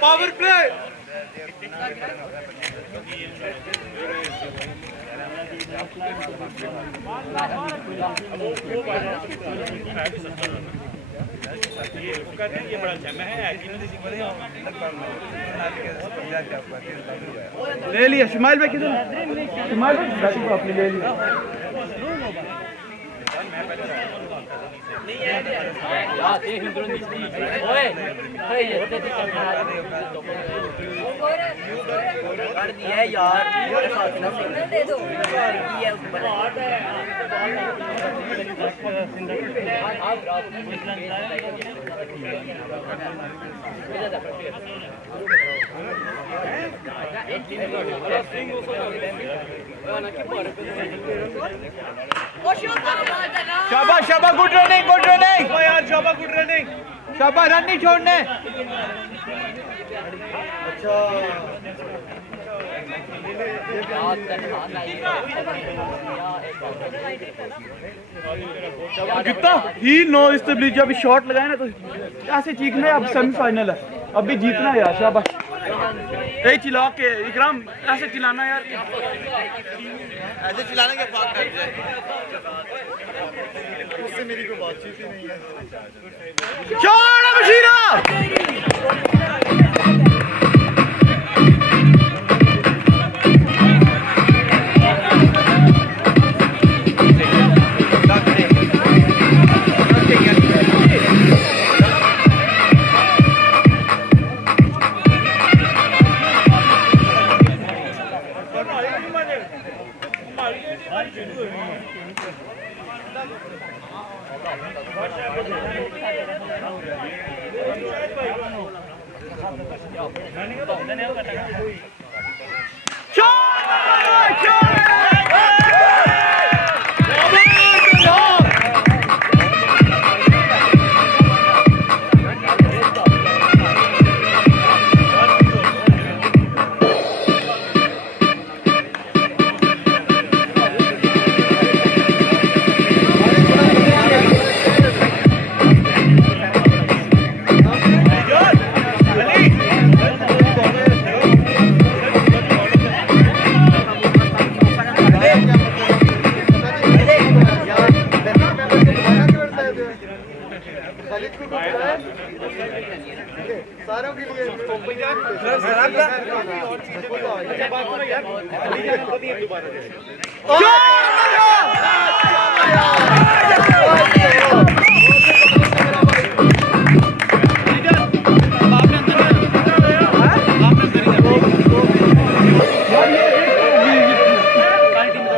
Power play! ले लिया शिमाइल भाई किधर शिमाइल भाई बैटिंग आपने ले लिया Oye, कर दिया है यार दे दो शाबाश शाबाश गुड रनिंग यार शाबाश गुड रनिंग शाबाश रन नहीं छोड़ने अच्छा कितना ही नो इस्तेबली जब शॉट लगाए ना तो ऐसे चीखना है। अब सेमीफाइनल है, अभी जीतना है यार। शाबाश यही चिल्ला के इकराम ऐसे चिल्लाना यार, ऐसे चिल्लाने के फाक कर जाए उससे मेरी कोई बातचीत ही नहीं है। शाबाश बशीरा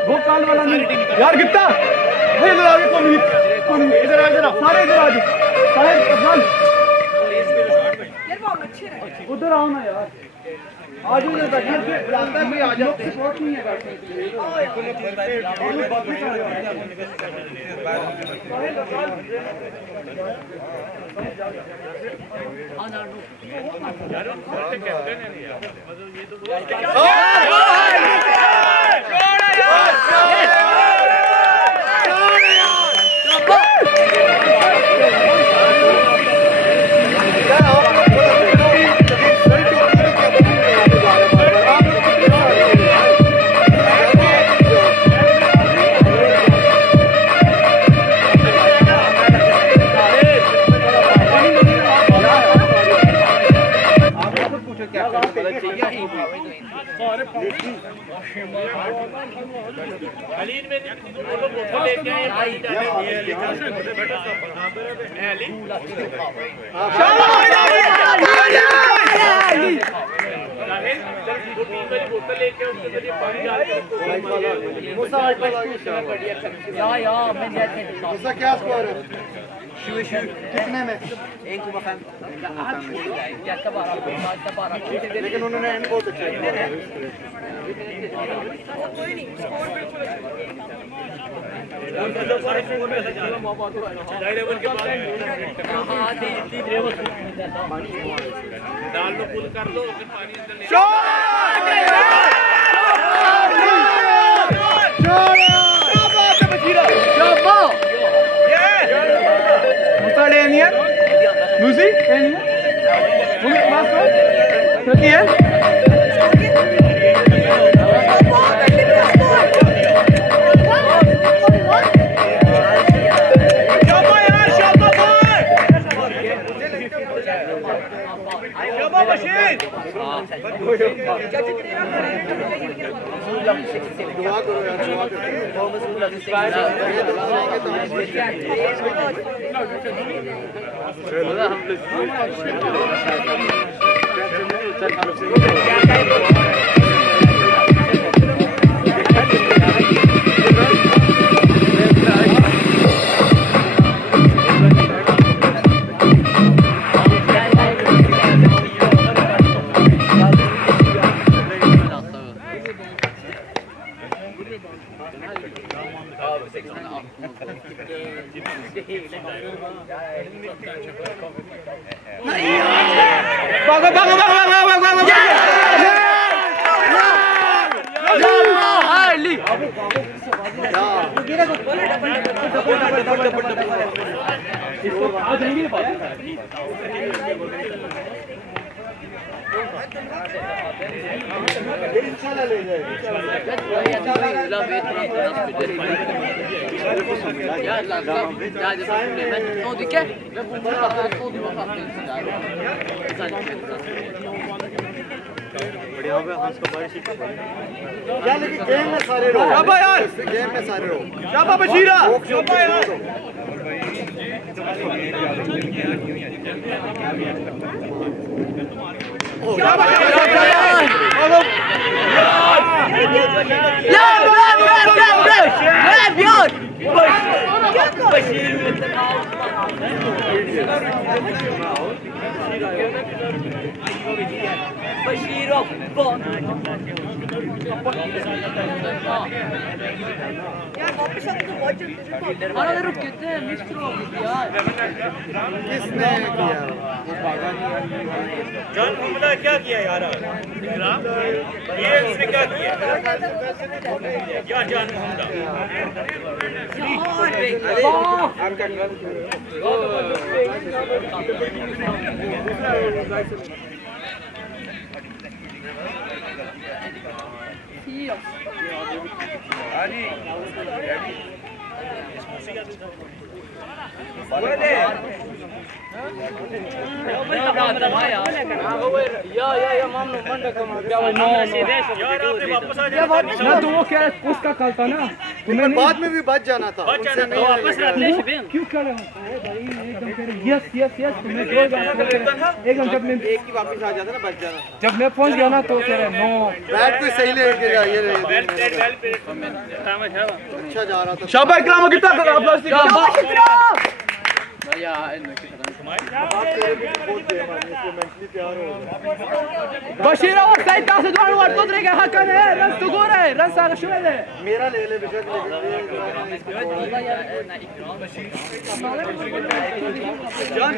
यार कितना इधर आगे इधर सारे इधर आ जाओ उधर आओ ना यार आज उधर बैठने से रास्ता में आ जाओ सपोर्ट नहीं है बैठने के लिए क्या स्कोर है कितने में लेकिन उन्होंने एंड बहुत अच्छा किया डाल लो पुल कर लो फिर पानी अंदर ले Lucy, any? Move it, Master. 30 years. हम लेकिन गेम में सारे रहो शाबाश यार गेम में सारे रहो शाबाश बशीरा शाबाश यार किसने किया जान हमला क्या किया यार ये इसने क्या किया क्या जान हमला तो वो क्या उसका कल था ना तुम्हें बाद में भी बच जाना था वापस क्यों कर रहे हो भाई एकदम कह रहे यस यस यस तुमने एकदम जब मैं एक ही वापस आ जाता ना बच जाना जब मैं पहुंच गया ना तो कह रहे नो बैट को सही लेके जा ये अच्छा जा रहा था शाबाश इकराम कितना था प्लास्टिक बशीरा और सही तासे द्वार वार तो रहेगा हकन है रस तो गोर है रस सारा शुरू है मेरा ले ले बेशक जान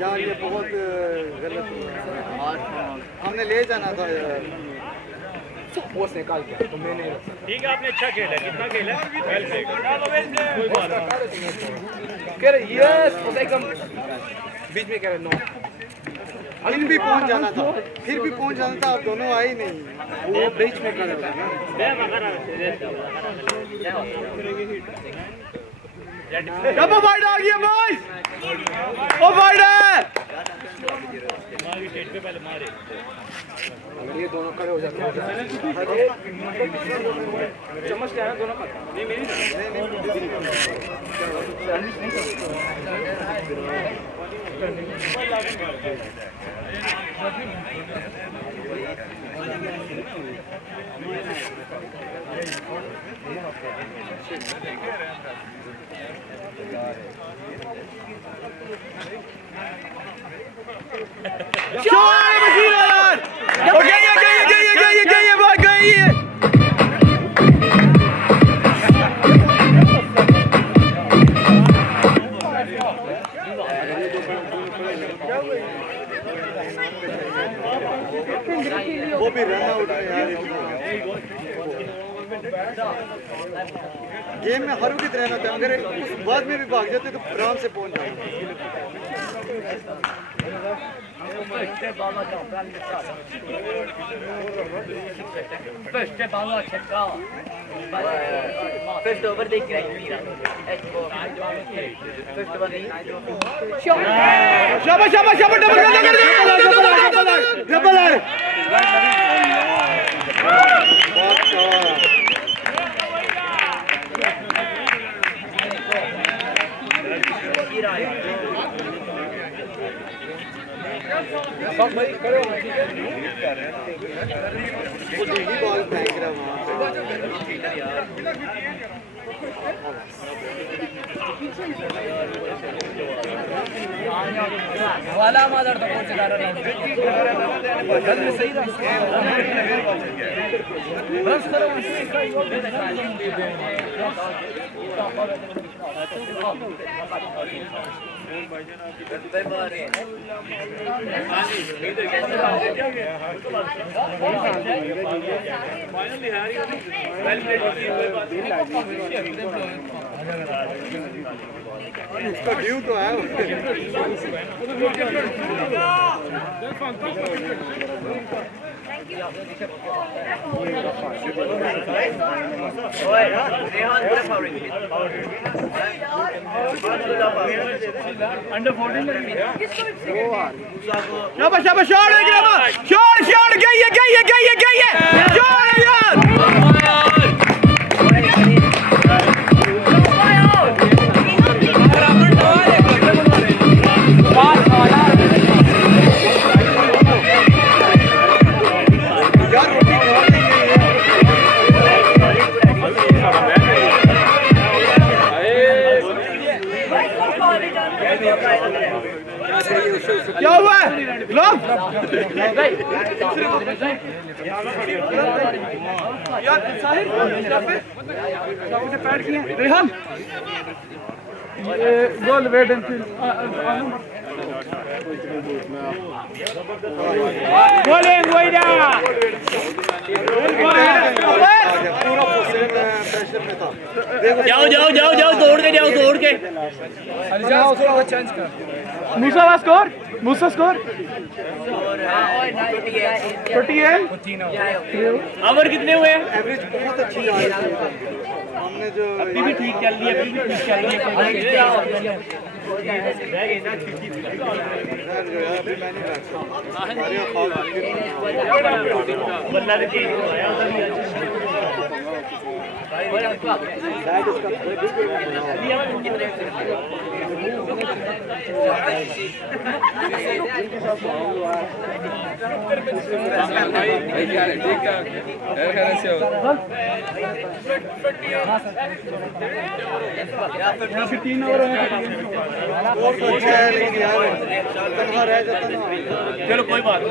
यार ये बहुत गलत हुआ हमने ले जाना था यार वो निकाल के तो मैंने ठीक है आपने अच्छा खेला कितना खेला कोई बात नहीं कह रहे यस उसे एकदम बीच में कह रहे नो फिर भी पहुंच जाना था फिर भी पहुंच जाना था आप दोनों आए नहीं वो बीच में कर रहा था जब वाइड आ गया बॉयज ओ वाइड है मारी स्टेट पे पहले मारे ये दोनों खड़े हो जाते हैं चम्मच क्या है दोनों का नहीं मेरी वो भी रन आउट है यार गेम में हर विकेट रहना था अगर उस बाद में भी भाग जाते तो आराम से पहुंच जाते First over they grind me शाबाश शाबाश शाबाश डबल है Gira वाला मादर तो कोच कर रहा है सही बस करो उसका ड्यू तो है अंडर 14 शाबाश शाबाश शॉट है गिरा शॉट शॉट गई है शॉट है यार क्या हुआ है ग्लोव यार साहिल से पैड किए रेहान गोल वेट एंड गोलिंग वाइडा जाओ दौड़ के मूसा स्कोर ओवर कितने हुए? एवरेज बहुत अच्छी आई हमने जो अभी भी ठीक चल रही है चलो कोई बात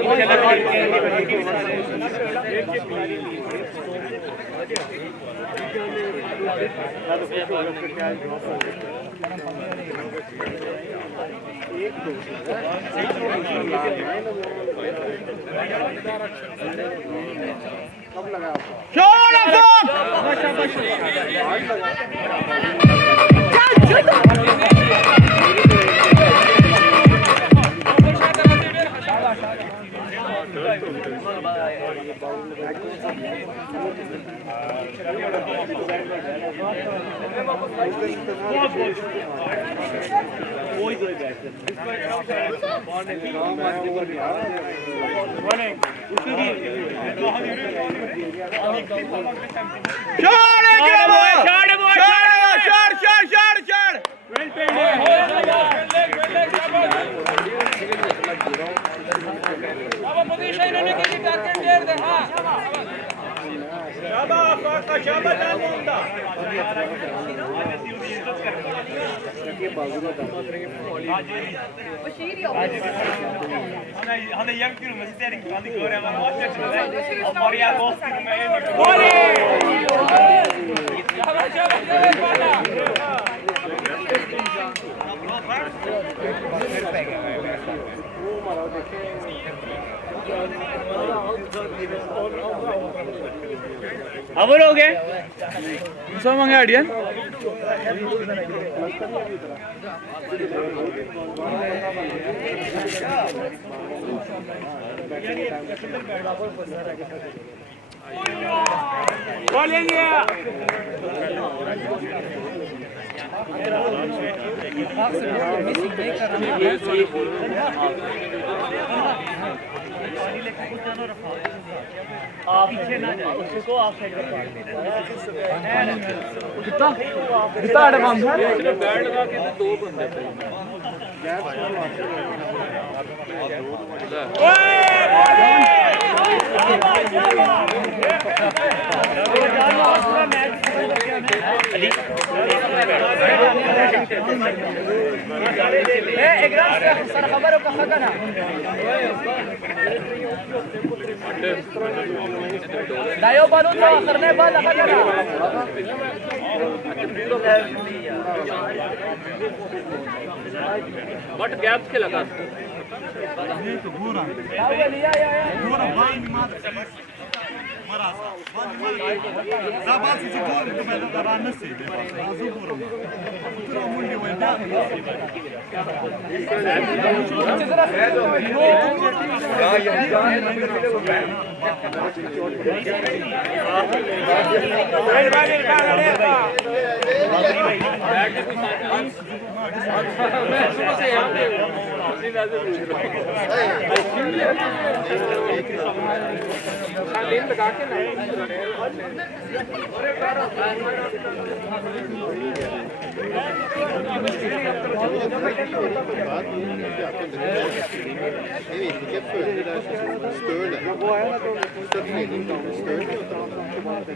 अवर हो गए सब मंगे आडियन पीछे ना जाए उसको आप साइड पर पाड़ देना कितना कितना आड़े बांध है बैठ लगा के दो बंदे Dayo balu to, karne ba lakad na. What gaps ke laga?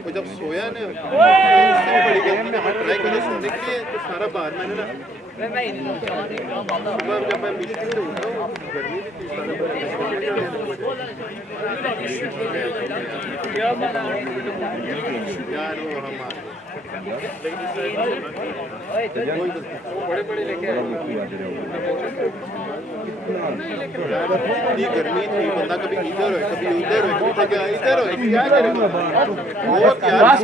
जब सोया ना सबसे बड़ी गलती में ट्राई करो सोने के लिए तो सारा बाद मैंने ना सुबह जब मैं मुश्किल से उठा हूँ गर्मी भी थी सारा यार वो हमारे बड़े बड़े लेके इतनी गर्मी थी बंदा कभी इधर है कभी उधर है कभी जगह इधर है क्या करेगा बहुत यार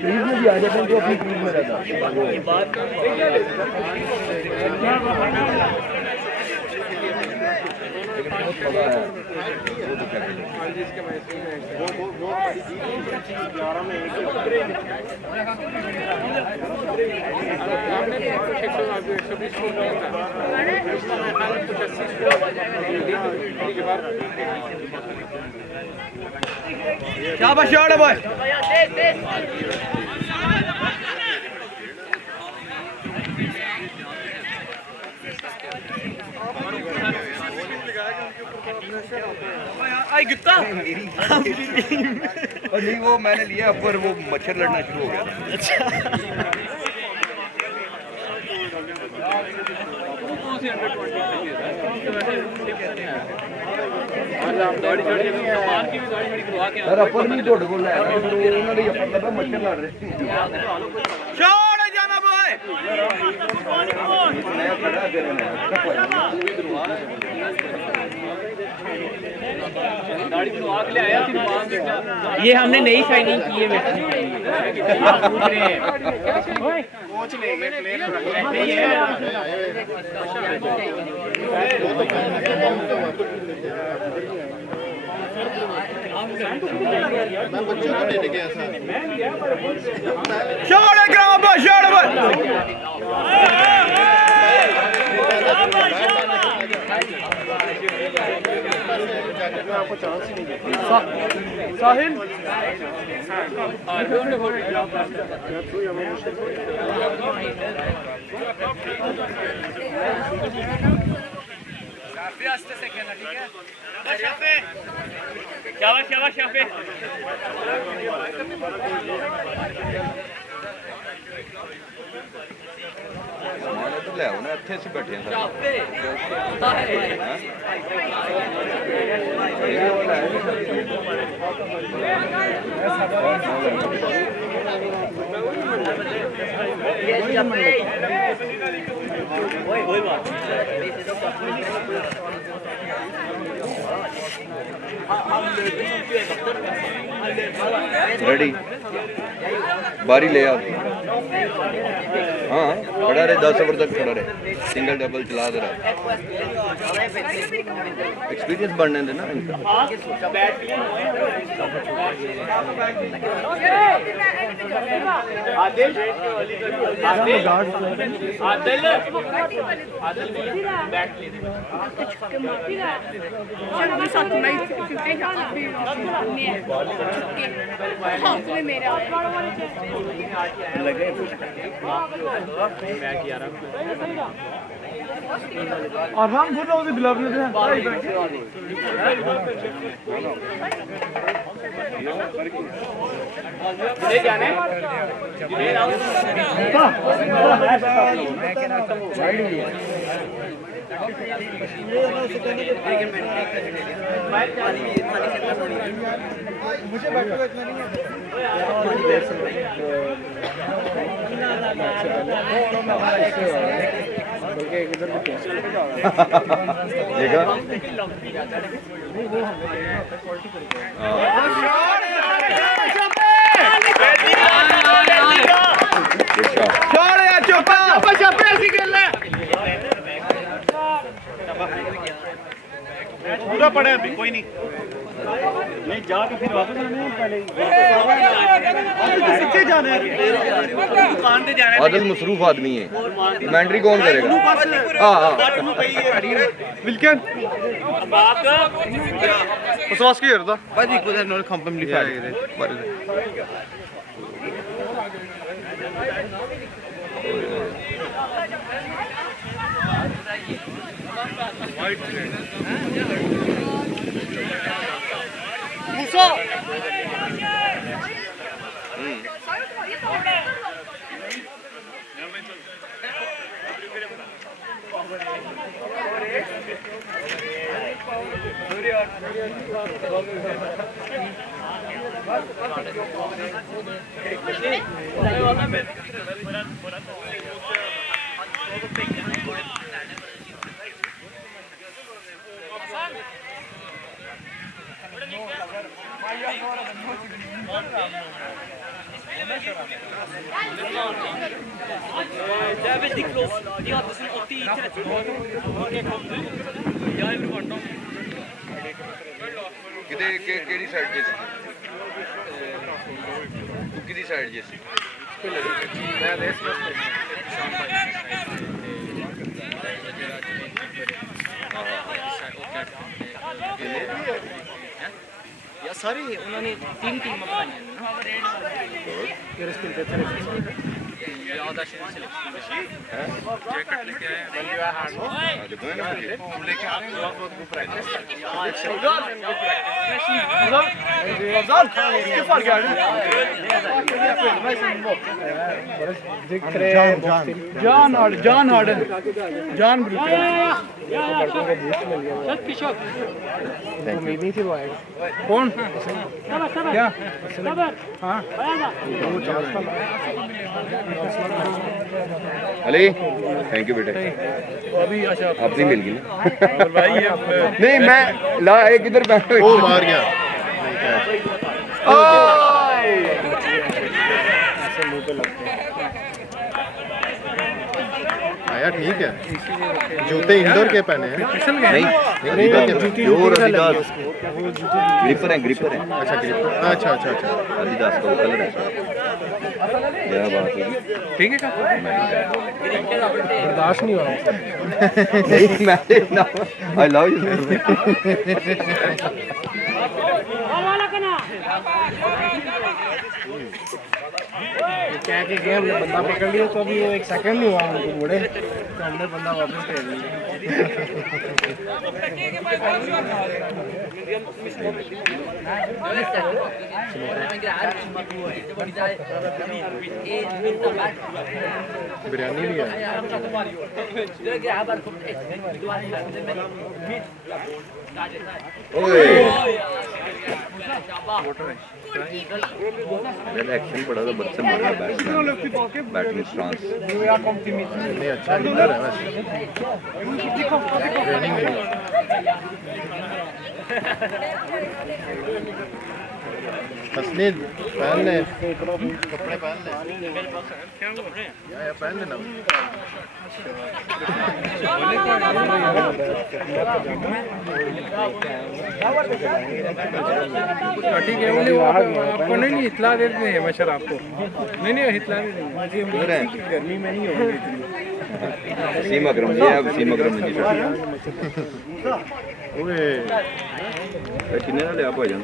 फ्रीज में भी आ जाते हैं जो अपनी फ्रीज में रहता है बहुत बड़ा है वो तो क्या क्या बस शॉट है भाई आई गिरता और नहीं वो मैंने लिया पर वो मच्छर लड़ना शुरू हो गया अच्छा सर अपन नहीं तोड़ को ले उन्होंने ये पता था मच्छर लड़ रहे शॉट है जाना भाई नया खड़ा दे रहे हैं ये हमने नई साइनिंग की है कोच लेंगे प्लेयर मैं बच्चों को लेने गया था शॉट है ग्राम पर शॉट है आपको चांस ही नहीं साहिल शाबाश शाबाश शाबाश मैंने तो ले आओ ना अच्छे से बैठे हैं रेडी बारी ले आओ हाँ खड़ा रहे 10 ओवर तक खड़ा रहे सिंगल डबल चला दे रहा एक्सपीरियंस बढ़ने देना इनका और हम गुड नो द बिलव्ड ने मुझे बैठो इतना नहीं देखा पूरा पड़ा है अभी कोई नहीं जाके फिर वापस आने हैं पहले पीछे जाना है दुकान पे जाना है आदल मसरूफ आदमी है कमेंट्री कौन करेगा हाँ Vilken? Och så vad ska jag göra då? Vad gick på den när kampen blir färdig? Musa! Det är väldigt close. De hade som 80 i 30 mål. Okej, kom du. Jag gjorde vart dem. ਕਿਹੜੀ ਸਾਈਡ ਜੇ ਸੀ ਤੂੰ ਕਿਹਦੀ ਸਾਈਡ ਜੇ ਸੀ मैं रेस में या सॉरी उन्होंने 3 टीम बनाई है ना फिर इसके लिए ज्यादा सिलेक्शन है जैकेट लेके आए बंदिया हार्ड हम लेके आ रहे हैं बहुत ग्रुप प्रैक्टिस अफजाल इसके फर्क क्या है जॉन हार्डन जॉन ग्रुप उम्मीद नहीं थी वो आएगा कौन क्या हाँ अली थैंक यू बेटा अपनी मिल गई ना नहीं मैं ला एक इधर वो मार गया आया ठीक है जूते इंडोर के पहने हैं नहीं प्योर एडिडास ग्रिपर है अच्छा ग्रिपर अच्छा अच्छा अच्छा एडिडास का कलर है क्या बात है ठीक है क्या बर्दाश्त नहीं हो रहा नहीं मैं आई लव यू क्या के गए हमने बंदा पकड़ लिया तो अभी वो 1 सेकंड नहीं हुआ हमको मुड़े तो हमने बंदा वापस भेज बिरयानी भी है मेरा एक्शन बड़ा था बच्चे मारना बैटिंग स्टांस नहीं अच्छा हिलर है वैसे ट्रेनिंग में हसनीद पहन ले कपड़े पहन ले या पहन लेना ठीक है बोले आपको नहीं इतला देते हैं मशर आपको नहीं हितला देते गर्मी में नहीं होगी वसीम अकरम जी है वसीम अकरम जी ओए कितने ना ले आप आ जान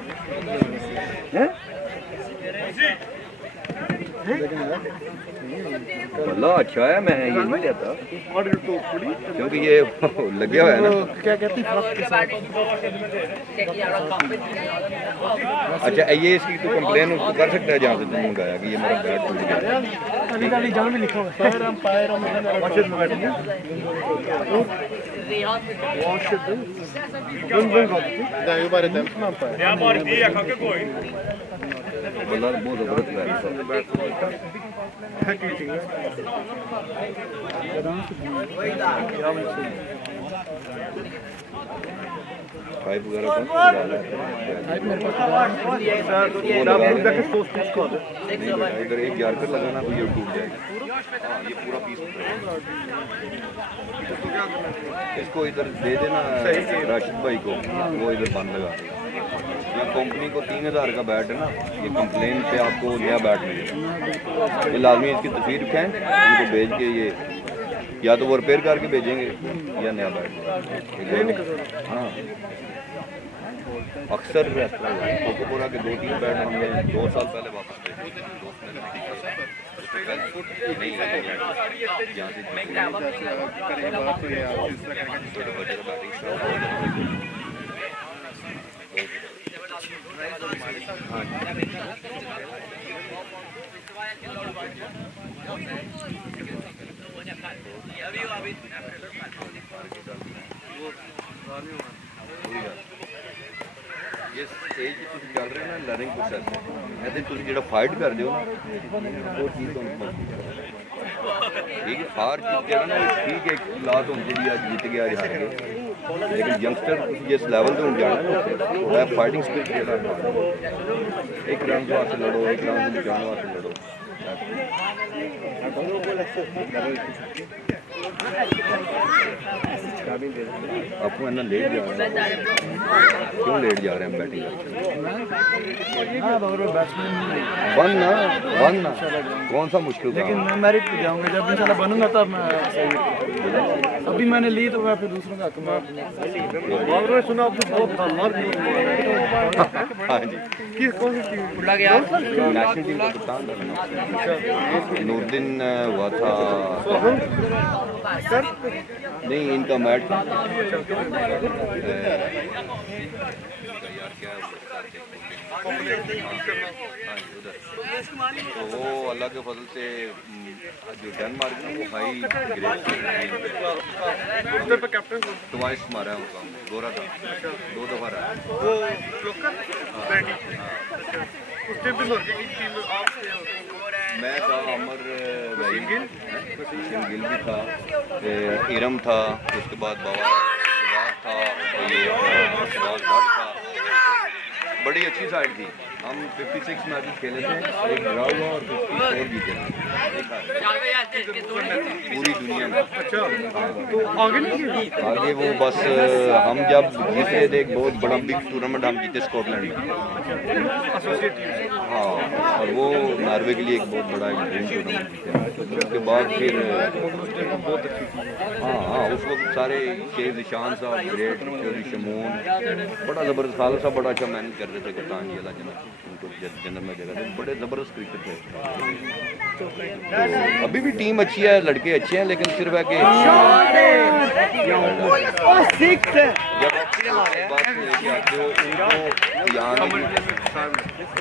हैं बल्ला अच्छा है, मैं ये नहीं कहता क्योंकि ये लगे हुआ है ना। क्या कहती अच्छा ये इसकी तो कंप्लेन उसको कर सकता है जहाँ से तुमने मंगाया कि ये मेरा बैट टूट गया। अली का जहाँ भी लिखा हुआ है बल्ला बहुत जबरदस्त बैट पाइप वगैरह इधर एक यार्कर लगाना तो ये टूट जाएगा। हाँ ये पूरा पीस इसको इधर दे देना राशिद भाई को, वो इधर बंद लगा देगा। या कंपनी को 3000 का बैट है ना, ये कंप्लेन पे आपको नया बैट मिलेगा। ये लाजमी इसकी तस्वीर उठाएं, उनको भेज के ये या तो वो रिपेयर करके भेजेंगे या नया बैट। हाँ अक्सर कोकोपुरा के 2-3 बैट हमने 2 साल पहले वापस भेजे। जिस स्टेज ਤੇ ਤੁਸੀਂ ਚੱਲ ਰਹੇ ਹੋ ਨਾ ਲਰਨਿੰਗ ਪ੍ਰੋਸੈਸ ਇਹਦੇ ਤੁਸੀਂ ਜਿਹੜਾ ਫਾਈਟ ਕਰਦੇ ਹੋ ਨਾ ਉਹ ਚੀਜ਼ ਤੁਹਾਨੂੰ ਮਿਲਦੀ ਹੈ। ਠੀਕ ਹੈ ਹਾਰ ਜਿੱਤ ਜਿਹੜਾ ਨਾ ਠੀਕ ਹੈ ਹਾਲਾਤ ਹੁੰਦੇ ਜੀ ਅੱਜ ਜਿੱਤ ਗਿਆ ਅੱਜ ਹਾਰ ਗਏ, ਲੇਕਿਨ ਯੰਗਸਟਰ ਤੁਸੀਂ ਜਿਸ ਲੈਵਲ ਤੇ ਹੁਣ ਜਾਣਾ ਨਾ ਥੋੜਾ फाइटिंग स्पिरिट ਜਿਹੜਾ ਇੱਕ ਰਾਉਂਡ ਵਾਸਤੇ ਲੜੋ, ਇੱਕ ਰਾਉਂਡ ਨੂੰ ਜਾਣ ਵਾਸਤੇ ਲੜੋ। आपको है ना लेट जा रहे हैं, क्यों लेट जा रहे हैं बैटिंग वन ना कौन सा मुश्किल था? लेकिन मैं मेरिट पे जाऊंगा, जब इंशाल्लाह बनूंगा तब मैं अभी मैंने ली तो मैं फिर दूसरों का सुना हाँ जी नेशनल टीम का कप्तान नूरदीन हुआ था नहीं इनका मैच तो वो अल्लाह के फजल से जो डेनमार्क में वो हाई ग्रेड ट्वाइस मारा है उनका, गोरा था 2 दफा रहा है। मैं था अमर गिल भी था, इरम था, उसके बाद बाबा था, ये था। बड़ी अच्छी साइड थी। हम 56 मैचेस खेले थे, एक ड्रा हुआ और 54 जीते थे पूरी दुनिया में। तो आगे वो बस हम जब जीते थे एक बहुत बड़ा बिग टूर्नामेंट हम जीते स्कॉटलैंड में। हाँ और वो नॉर्वे के लिए एक बहुत बड़ा ड्रीम टूर्नामेंट जीते। उसके बाद फिर हाँ उस वक्त सारे शेख निशान साहब ग्रेट चौधरी शमून बड़ा ज़बरदस्त खालसा साहब बड़ा अच्छा मैनेज कर रहे थे, कप्तान जी अल्लाह जन्नत उनको जन्नत में जगह थे, बड़े ज़बरदस्त क्रिकेट थे। तो अभी भी टीम अच्छी है, लड़के अच्छे हैं, लेकिन सिर्फ है कि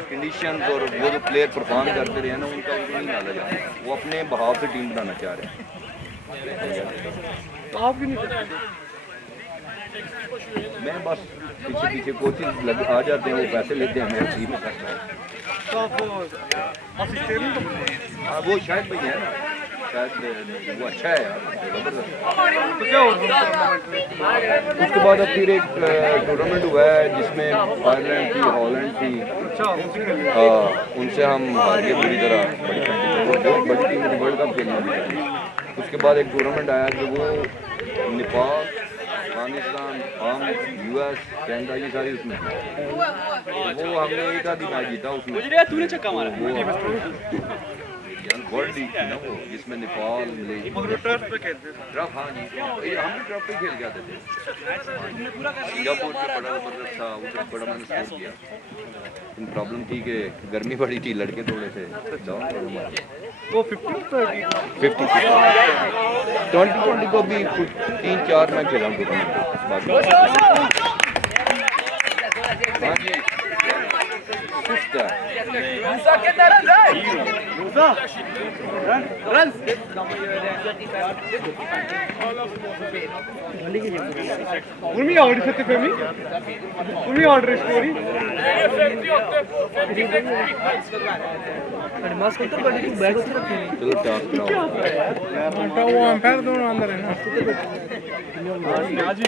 कंडीशन और वो जो प्लेयर परफॉर्म करते रहे ना उनका नहीं डाला जाता, वो अपने बहाव से टीम बनाना चाह रहे हैं। मैं बस पीछे कोचिंग आ जाते हैं, वो पैसे लेते हैं, मैं टीम में करता है। हाँ वो शायद भैया है ना, शायद वो अच्छा है यार, जबरदस्त। उसके बाद अब फिर एक टूर्नामेंट हुआ है जिसमें आयरलैंड थी, हॉलैंड थी, उनसे हम हार गए पूरी तरह, बहुत बड़ी टीम थी, वर्ल्ड कप खेलने वाली। उसके बाद एक टूर्नामेंट आया कि वो नेपाल, अफगानिस्तान, US, कनाडा ये सारी उसमें, वो हमने एक आधी मैच जीता उसमें। वर्ल्ड लीग थी ना वो, जिसमें नेपाल मलेशिया टर्फ पे खेलते थे। ट्रफ, हाँ जी, हम भी ट्रफ पे खेल के आते थे। सिंगापुर पे बड़ा जबरदस्त था, उसे बड़ा मैंने स्कोर किया। लेकिन प्रॉब्लम थी कि गर्मी बड़ी थी, लड़के थोड़े से वो 50-30 2020 को भी 3-4 मैच खेला हूँ टूर्नामेंट। हाँ जी, सिस्टर उर्मी आउट करते फेमी उर्मी आउट स्कोरी चलो टॉस कराओ। वो अंपायर दोनों अंदर है ना आज ही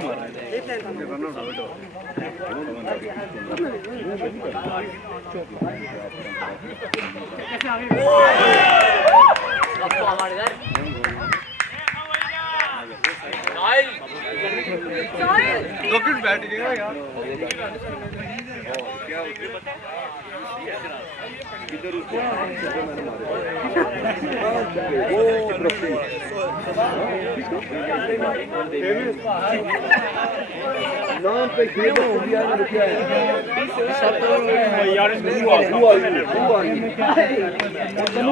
गॉकिट बैठ गया यार इधर उसको नाम पे खेल इंडिया में रुकिया है यार तू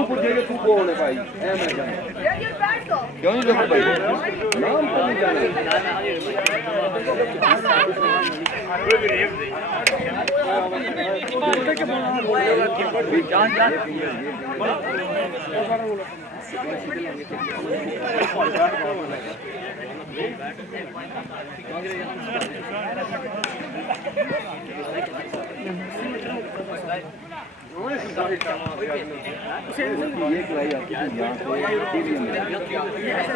पूछेगा तू कौन है भाई क्यों नहीं देखो भाई नाम पे नहीं जाना ये खिलाई आपकी यहाँ से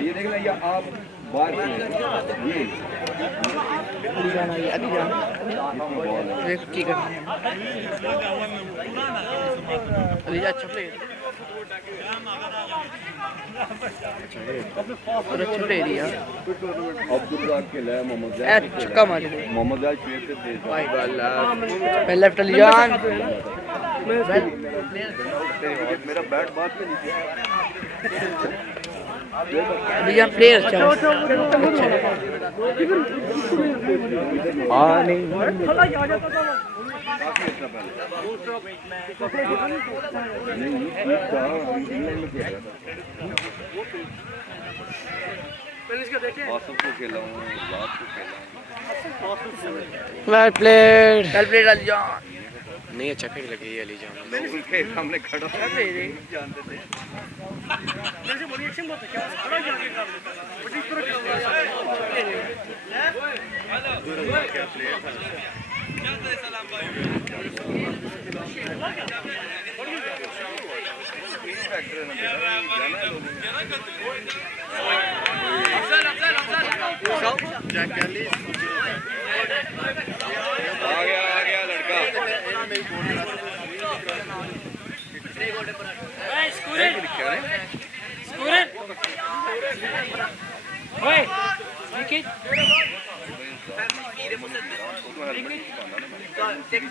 ये देख लें, या आप बाहर ये छक्का मारे मोहम्मद शेर से तेज पहले लेफ्ट अलीजान मेरा बैट बात में नहीं अलीजान प्लेयर अच्छा हाँ नहीं को खेला हूँ, रात को खेला वेल प्लेड अलीजान नहीं अच्छा खेल लगी है अलीजान उनके सामने खड़ा जानते थे आ गया लड़का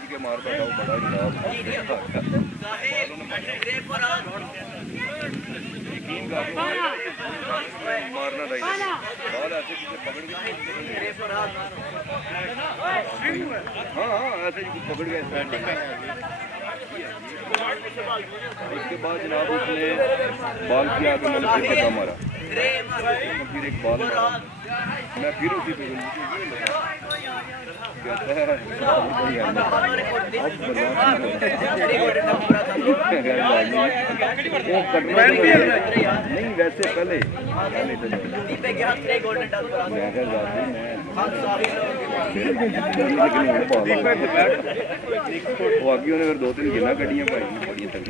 के मार बड़ा मारना था बॉल ऐसे पीछे पकड़ के हाँ ऐसे पकड़ गए उसके बाद जनाब उसने बॉल किया तो मैंने फिर पता मारा फिर एक बॉल मारा मैं फिर उसी पे कहता है नहीं वैसे पहले वो आगे उन्हें अगर 2-3 गिना कटियां भाई बड़ी तक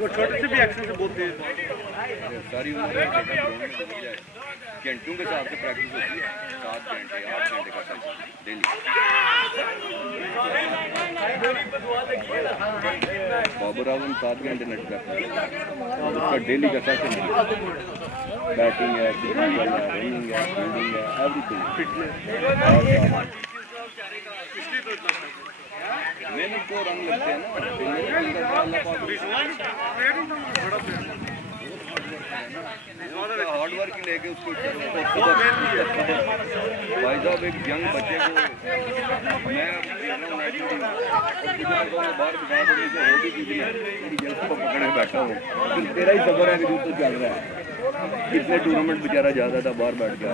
वो छोटे से भी एक्शन से बोलते हैं सारी उम्र घंटों के हिसाब से प्रैक्टिस होती है 7 घंटे 8 घंटे का डेली बाबर आजम 7 घंटे नेट प्रैक्टिस उसका डेली का सेशन है बैटिंग है रनिंग है फील्डिंग है एवरीथिंग फिटनेस मैं मेहनत को रंग लगते हैं ना, हार्ड वर्क लेके उसको भाई साहब एक यंग बच्चे को मैं बाहर बिठा दूँ हो भी कीजिए पकड़े बैठा हूँ, तेरा ही सफर है कि तू तो चल रहा है। कितने टूर्नामेंट बेचारा जाता था बाहर बैठ गया।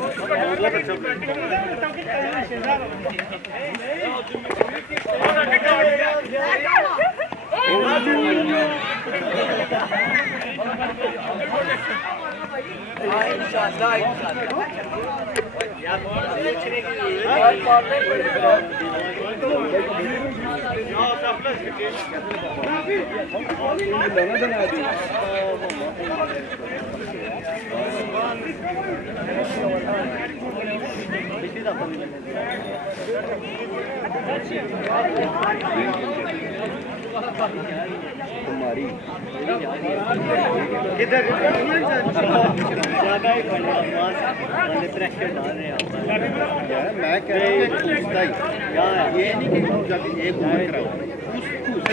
तुम्हारी किधर ज्यादा ही प्रेशर डाल रहे हैं मैं कह रहा हूँ ये नहीं कि जब एक उम्र कराओ उसे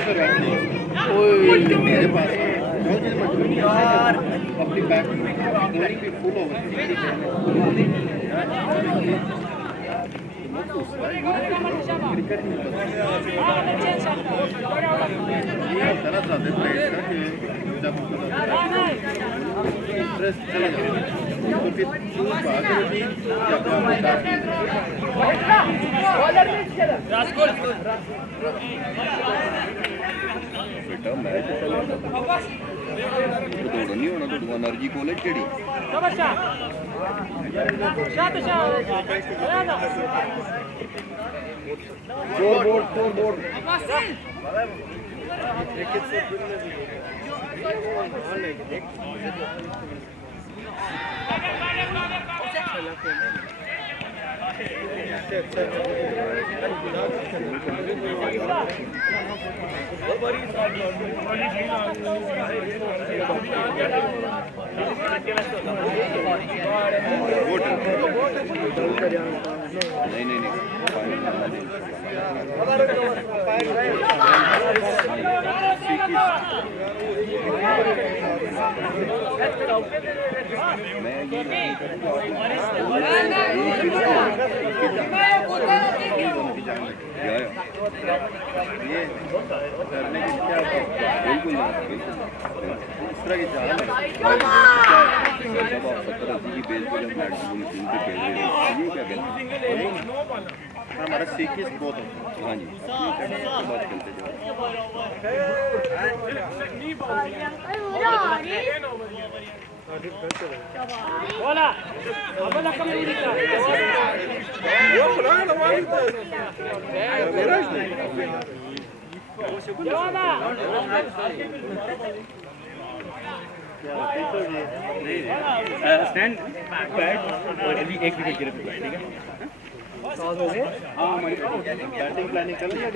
तो मेरे पास अपनी बैक भी फुल हो बेटा मैच नहीं होना तो एनर्जी कॉलेज केड़ी बोर्ड नहीं ये करने की क्या बिल्कुल इस तरह की चाल जब आप 70-80 की बेस पर जब मशीन पे खेल रहे हो ये क्या कहते हैं हमारा सीखी बहुत होता है। हाँ जी अपनी बात खेलते जाओ स्टैंड बैट और अभी एक विकेट गिर ठीक है हाँ बैटिंग प्लानिंग कर लिया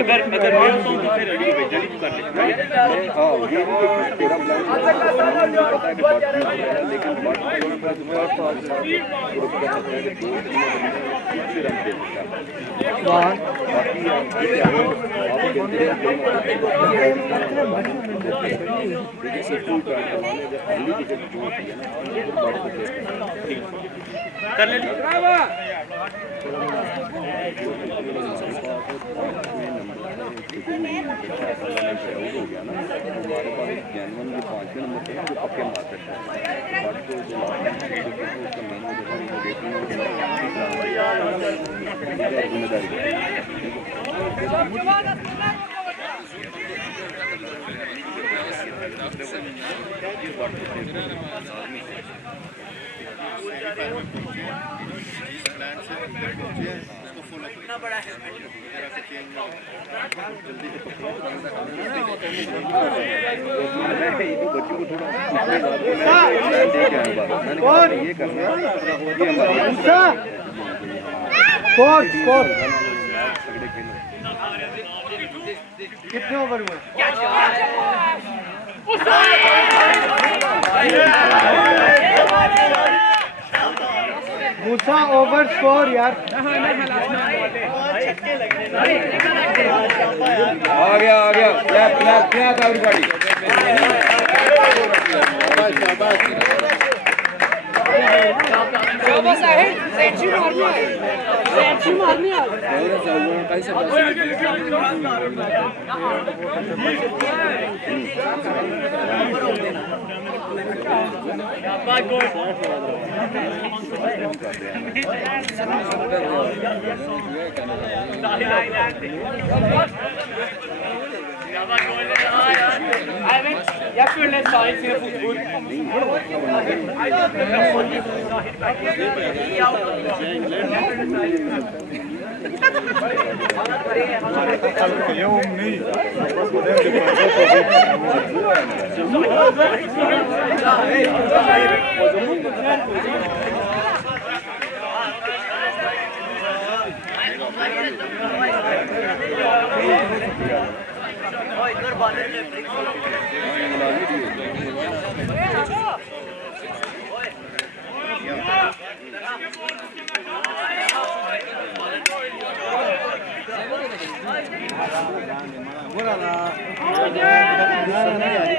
अगर मैं तो फिर रेडी कर ले हाँ ये तेरा प्लान लेकिन कर ले हमारे पास जैनवन के 5वें नंबर पे जो पक्के मार्केट है ये करना कितने ओवर हुए? मूसा ओवर स्कोर यार। आ गया क्लैप एवरीबॉडी।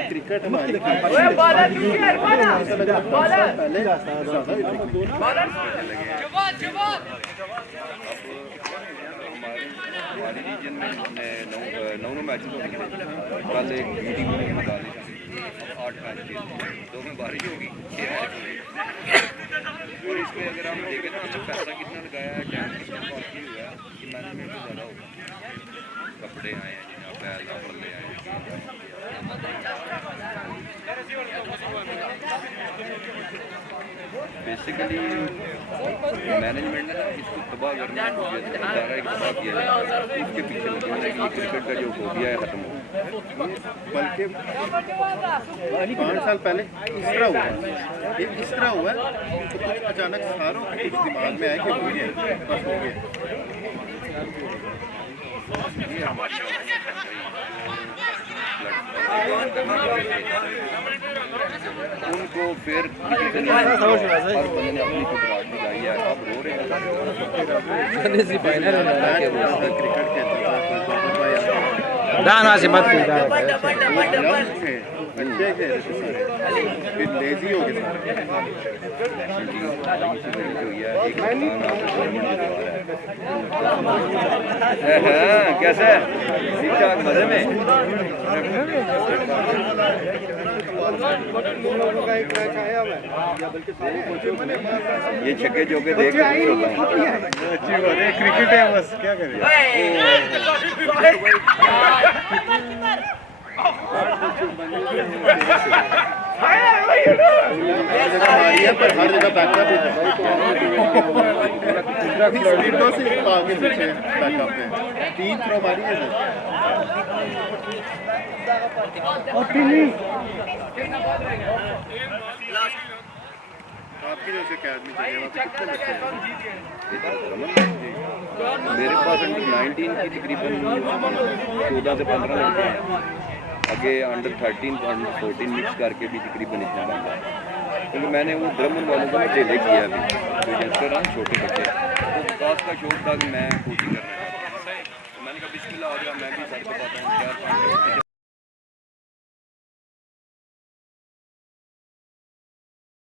क्रिकेट हमारी रीजन में 9 मैच कल एक मीटिंग में निकाले 8 मैच के 2 में बारिश होगी 6 मैच और इस पर अगर हम देखें ना हमने पैसा कितना लगाया है टाइम कितना कॉस्टली हुआ है कि मैनेजमेंट तो ज़्यादा होगा कपड़े आए हैं जिन्हें बैल बल्ले आए हैं बेसिकली मैनेजमेंट ने इसको तबाह करना है तबाह किया जाए इसके पीछे लगे हुए हैं कि क्रिकेट का जो फोबिया है ख़त्म हो बल्कि 5 साल पहले इस तरह हुआ ये इस तरह हुआ तो कुछ अचानक सारों के कुछ दिमाग में आया कि हो गया बस हो गया उनको फिर हर बंदे ने अपनी कुटराट लगाई है अब रो रहे हैं क्रिकेट खेलता था से मत अच्छे थे फिर लेजी हो गए कैसे ठीक ठाक मजे में ये छक्के चौके देख अच्छी बात है क्रिकेट है बस क्या करें पर हर जगह बैकअप से आगे पीछे बैकअप है 3 थ्रो मारी है आपकी जैसे अकेडमी मेरे पास अंडर 19 की तकरीबन 14 से 15 लड़के हैं आगे अंडर 13 अंडर 14 मिक्स करके भी तकरीबन इतना बनता है क्योंकि मैंने वो ब्रह्मन वालों को चेले किया अभी जो यंगस्टर हैं छोटे बच्चे तो विकास का शौक था कि मैं कोचिंग करना है तो मैंने कहा बिस्मिल्लाह हो गया मैं भी सर को पाता हूँ 4-5